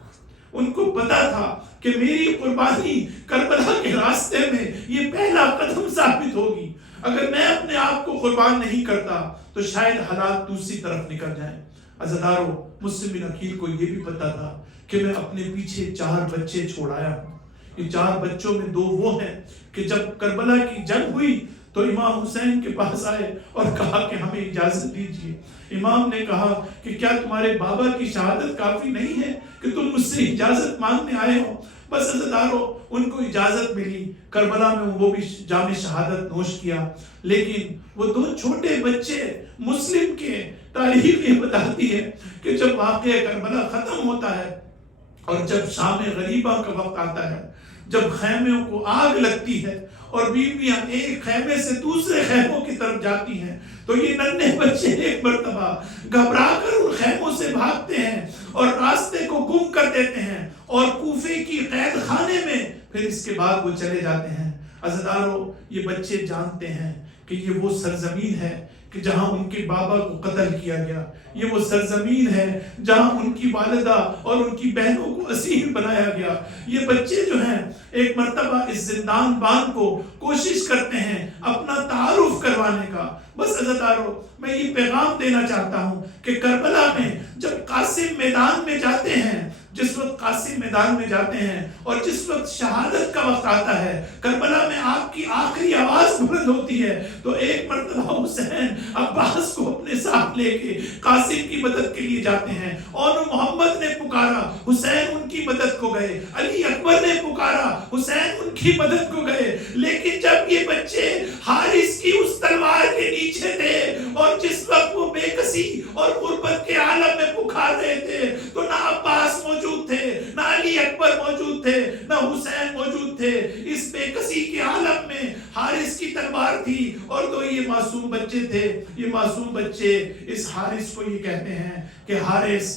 ان کو پتا تھا کہ میری قربانی کربلا کے راستے میں یہ پہلا قدم ثابت ہوگی، اگر میں اپنے آپ کو قربان نہیں کرتا تو شاید حالات دوسری طرف نکل جائیں۔ عزیزارو، مسلم بن عقیل کو یہ بھی پتا تھا کہ میں اپنے پیچھے 4 بچے چھوڑ آیا ہوں، یہ 4 بچوں میں 2 وہ ہیں کہ جب کربلا کی جنگ ہوئی تو امام حسین کے پاس آئے اور کہا کہ ہمیں اجازت دیجیے۔ امام نے کہا کہ کیا تمہارے بابا کی شہادت کافی نہیں ہے کہ تم مجھ سے اجازت مانگنے آئے ہو؟ بس عزیزارو، ان کو اجازت ملی، کربلا میں وہ بھی جام شہادت نوش کیا، لیکن وہ 2 چھوٹے بچے، مسلم کے تاریخ یہ بتاتی ہے کہ جب واقعہ کربلا ختم ہوتا ہے اور جب شام غریبہ کا وقت آتا ہے، جب خیموں کو آگ لگتی ہے اور بیویاں ایک خیمے سے دوسرے خیموں کی طرف جاتی ہیں، تو یہ ننھے بچے ایک مرتبہ گھبرا کر ان خیموں سے بھاگتے ہیں اور راستے کو گم کر دیتے ہیں اور کوفے کی قید خانے میں پھر اس کے بعد وہ چلے جاتے ہیں۔ عزیزارو، یہ بچے جانتے ہیں کہ یہ وہ سرزمین ہے کہ جہاں ان کے بابا کو قتل کیا گیا، یہ وہ سرزمین ہے جہاں ان کی والدہ اور ان کی بہنوں کو اسیر بنایا گیا۔ یہ بچے جو ہیں ایک مرتبہ اس زندان بان کو کوشش کرتے ہیں اپنا تعارف کروانے کا۔ بس عزیزارو، میں یہ پیغام دینا چاہتا ہوں کہ کربلا میں جب قاسم میدان میں جاتے ہیں، جس وقت قاسم میدان میں جاتے ہیں اور جس وقت شہادت کا وقت آتا ہے، کربلا میں آپ کی آخری آواز بلند ہوتی ہے، تو ایک مرتبہ حسین عباس کو اپنے ساتھ لے کے قاسم کی مدد کے لیے جاتے ہیں، اور محمد نے پکارا، حسین ان کی مدد کو گئے، علی اکبر نے پکارا، حسین ان کی مدد کو گئے، لیکن جب یہ بچے حارث کی اس تلوار کے نیچے تھے اور جس وقت وہ بے کسی اور غربت کے عالم میں پکار رہے تھے، تو نہ عباس موجود تھے، نہ علی اکبر موجود تھے، نہ حسین موجود تھے۔ اس بے کسی کے عالم میں حارث کی تلوار تھی اور تو یہ معصوم بچے تھے۔ یہ معصوم بچے اس حارث کو یہ کہتے ہیں کہ حارث،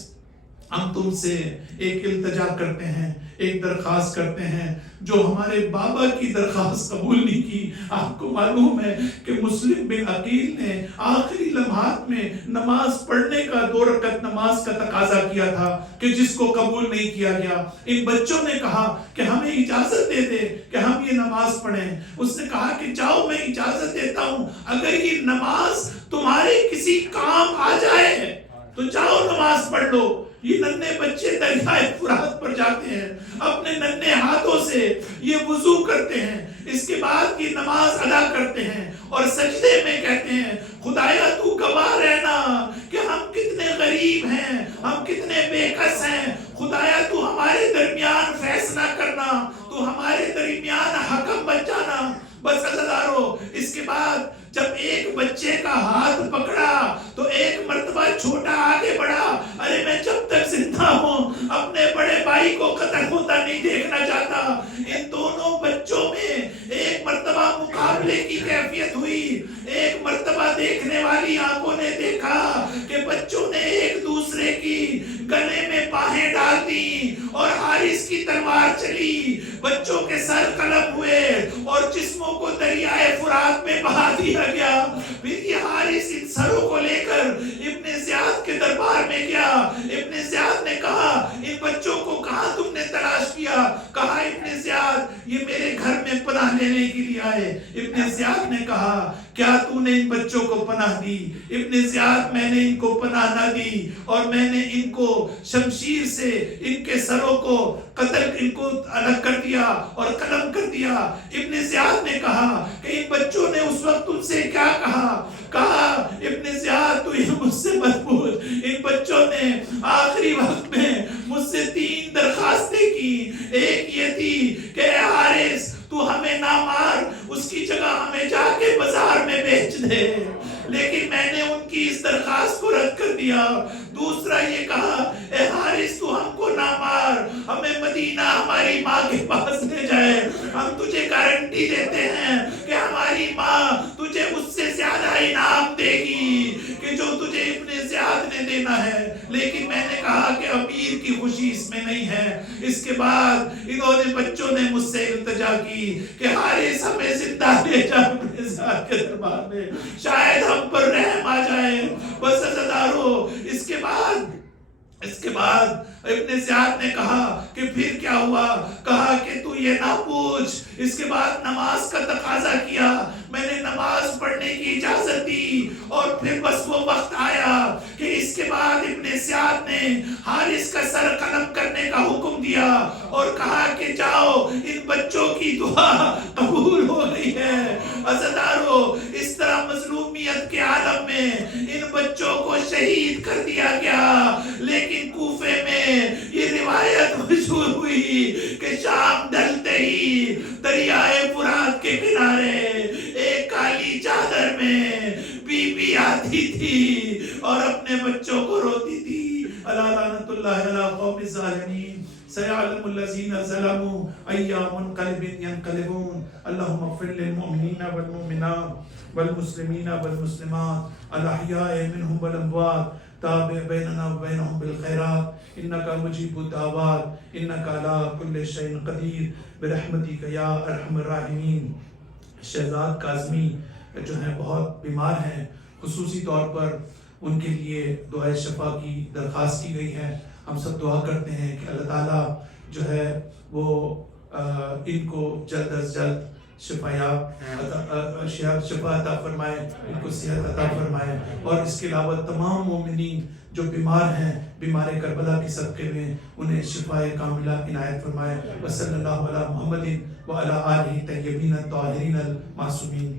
ہم تم سے ایک التجا کرتے ہیں، ایک درخواست کرتے ہیں جو ہمارے بابا کی درخواست قبول نہیں کی۔ آپ کو معلوم ہے کہ مسلم بن عقیل نے آخری لمحات میں نماز پڑھنے کا 2 رکعت نماز کا تقاضا کیا تھا کہ جس کو قبول نہیں کیا گیا۔ ان بچوں نے کہا کہ ہمیں اجازت دے دے کہ ہم یہ نماز پڑھیں۔ اس نے کہا کہ جاؤ، میں اجازت دیتا ہوں، اگر یہ نماز تمہارے کسی کام آ جائے تو جاؤ نماز پڑھ لو۔ یہ ننھے بچے دریائے فرات پر جاتے ہیں، اپنے ننھے ہاتھوں سے یہ وضو کرتے ہیں، اس کے بعد یہ نماز ادا کرتے ہیں اور سجدے میں کہتے ہیں، خدایا تو گواہ رہنا کہ ہم کتنے غریب ہیں، ہم کتنے بے کس ہیں، خدایا تو ہمارے درمیان فیصلہ کرنا، تو ہمارے درمیان حکم بن جانا۔ بس عزیزارو، اس کے بعد جب ایک بچے کا ہاتھ پکڑا تو ایک مرتبہ چھوٹا آگے بڑھا، ارے میں جب تک زندہ ہوں اپنے بڑے بھائی کو قتل ہوتا نہیں دیکھنا چاہتا۔ ان دونوں بچوں میں ایک مرتبہ مقابلے کی کیفیت ہوئی، ایک مرتبہ دیکھنے والی آنکھوں نے دیکھا کہ بچوں نے ایک دوسرے کی گلے میں باہیں ڈال دی اور حارث کی تلوار چلی، بچوں کے سر قلم ہوئے اور جسموں کو دریائے فرات میں بہا دیا گیا۔ پھر یہ حارث ان سروں کو لے کر ابن زیاد کے دربار میں گیا۔ ابن زیاد نے کہا، ان بچوں کو کہاں تم نے تلاش کیا؟ کہا ابن زیاد، یہ میرے گھر میں پناہ لینے کے لیے آئے۔ ابن زیاد نے کہا، کیا تو نے ان بچوں کو پناہ دی؟ ابن زیاد، میں نے ان کو پناہ نہ دی، اور میں نے ان کو شمشیر سے ان کے سروں کو قتل، ان کو الگ کر دیا اور قلم کر دیا۔ ابن زیاد نے کہا کہ ان بچوں نے اس وقت تم سے کیا کہا؟ کہا، ابن زیاد تو یہ مجھ سے مت پوچھ، ان بچوں نے آخری وقت میں مجھ سے 3 درخواستیں کی۔ ایک یہ تھی کہ اے حارث، تو ہمیں نہ مار، اس کی جگہ ہمیں جا کے بازار میں بیچ دے، لیکن میں نے ان کی اس درخواست کو رد کر دیا۔ دوسرا یہ کہا، اے حارث، تو ہم کو نہ مار، ہمیں مدینہ ہماری ماں کے پاس لے جائے، ہم تجھے گارنٹی دیتے ہیں کہ ہماری ماں تجھے اس سے زیادہ انعام دے گی کہ جو تجھے ابن زیاد نے دینا ہے. لیکن میں نے کہا کہ امیر کی خوشی اس میں نہیں ہے. اس کے بعد انہوں نے بچوں نے مجھ سے التجا کی کہ حارث ہمیں زندہ لے جا ابن زیاد کے دربار میں, شاید ہم پر رحم آ جائے. بس عزادارو, اس کے بعد ابن زیاد نے کہا کہ پھر کیا ہوا؟ کہا کہ تو یہ نہ پوچھ. اس کے بعد نماز کا تقاضا کیا. میں نے نماز پڑھنے کی اجازت دی اور پھر بس وہ وقت آیا کہ اس کے بعد ابن زیاد نے حارث کا سر قلم کرنے کا حکم دیا اور کہا کہ جاؤ, ان بچوں کی دعا قبول ہو گئی ہے. عزادارو, اس طرح مظلومیت کے عالم میں ان بچوں کو شہید کر دیا گیا. لیکن کوفے میں یہ روایت مشہور ہوئی کہ شام ڈھلتے ہی دریائے فرات کے کنارے ایک کالی چادر میں بی بی آتی تھی اور اپنے بچوں کو روتی تھی. الا لعنت اللہ علی قوم الظالمین سيعلم الذين ظلموا أي منقلب ينقلبون. اللهم اغفر للمؤمنين والمؤمنات والمسلمين والمسلمات الأحياء منهم والأموات. تابع بيننا وبينهم بالخيرات إنك مجيب الدعوات إنك على كل شيء قدير برحمتك يا أرحم الراحمين. شہزاد کاظمی جو ہیں بہت بیمار ہیں, خصوصی طور پر ان کے لیے دعائے شفا کی درخواست کی گئی ہے. ہم سب دعا کرتے ہیں کہ اللہ تعالیٰ جو ہے وہ ان کو جلد از جلد شفا عطا فرمائے, ان کو صحت عطا فرمائے. اور اس کے علاوہ تمام مومنین جو بیمار ہیں, بیمار کربلا کے صدقے میں انہیں شفا کاملہ عنایت فرمائے. وصلی اللہ علی محمد وعلی آلہ طیبین الطاہرین المعصومین.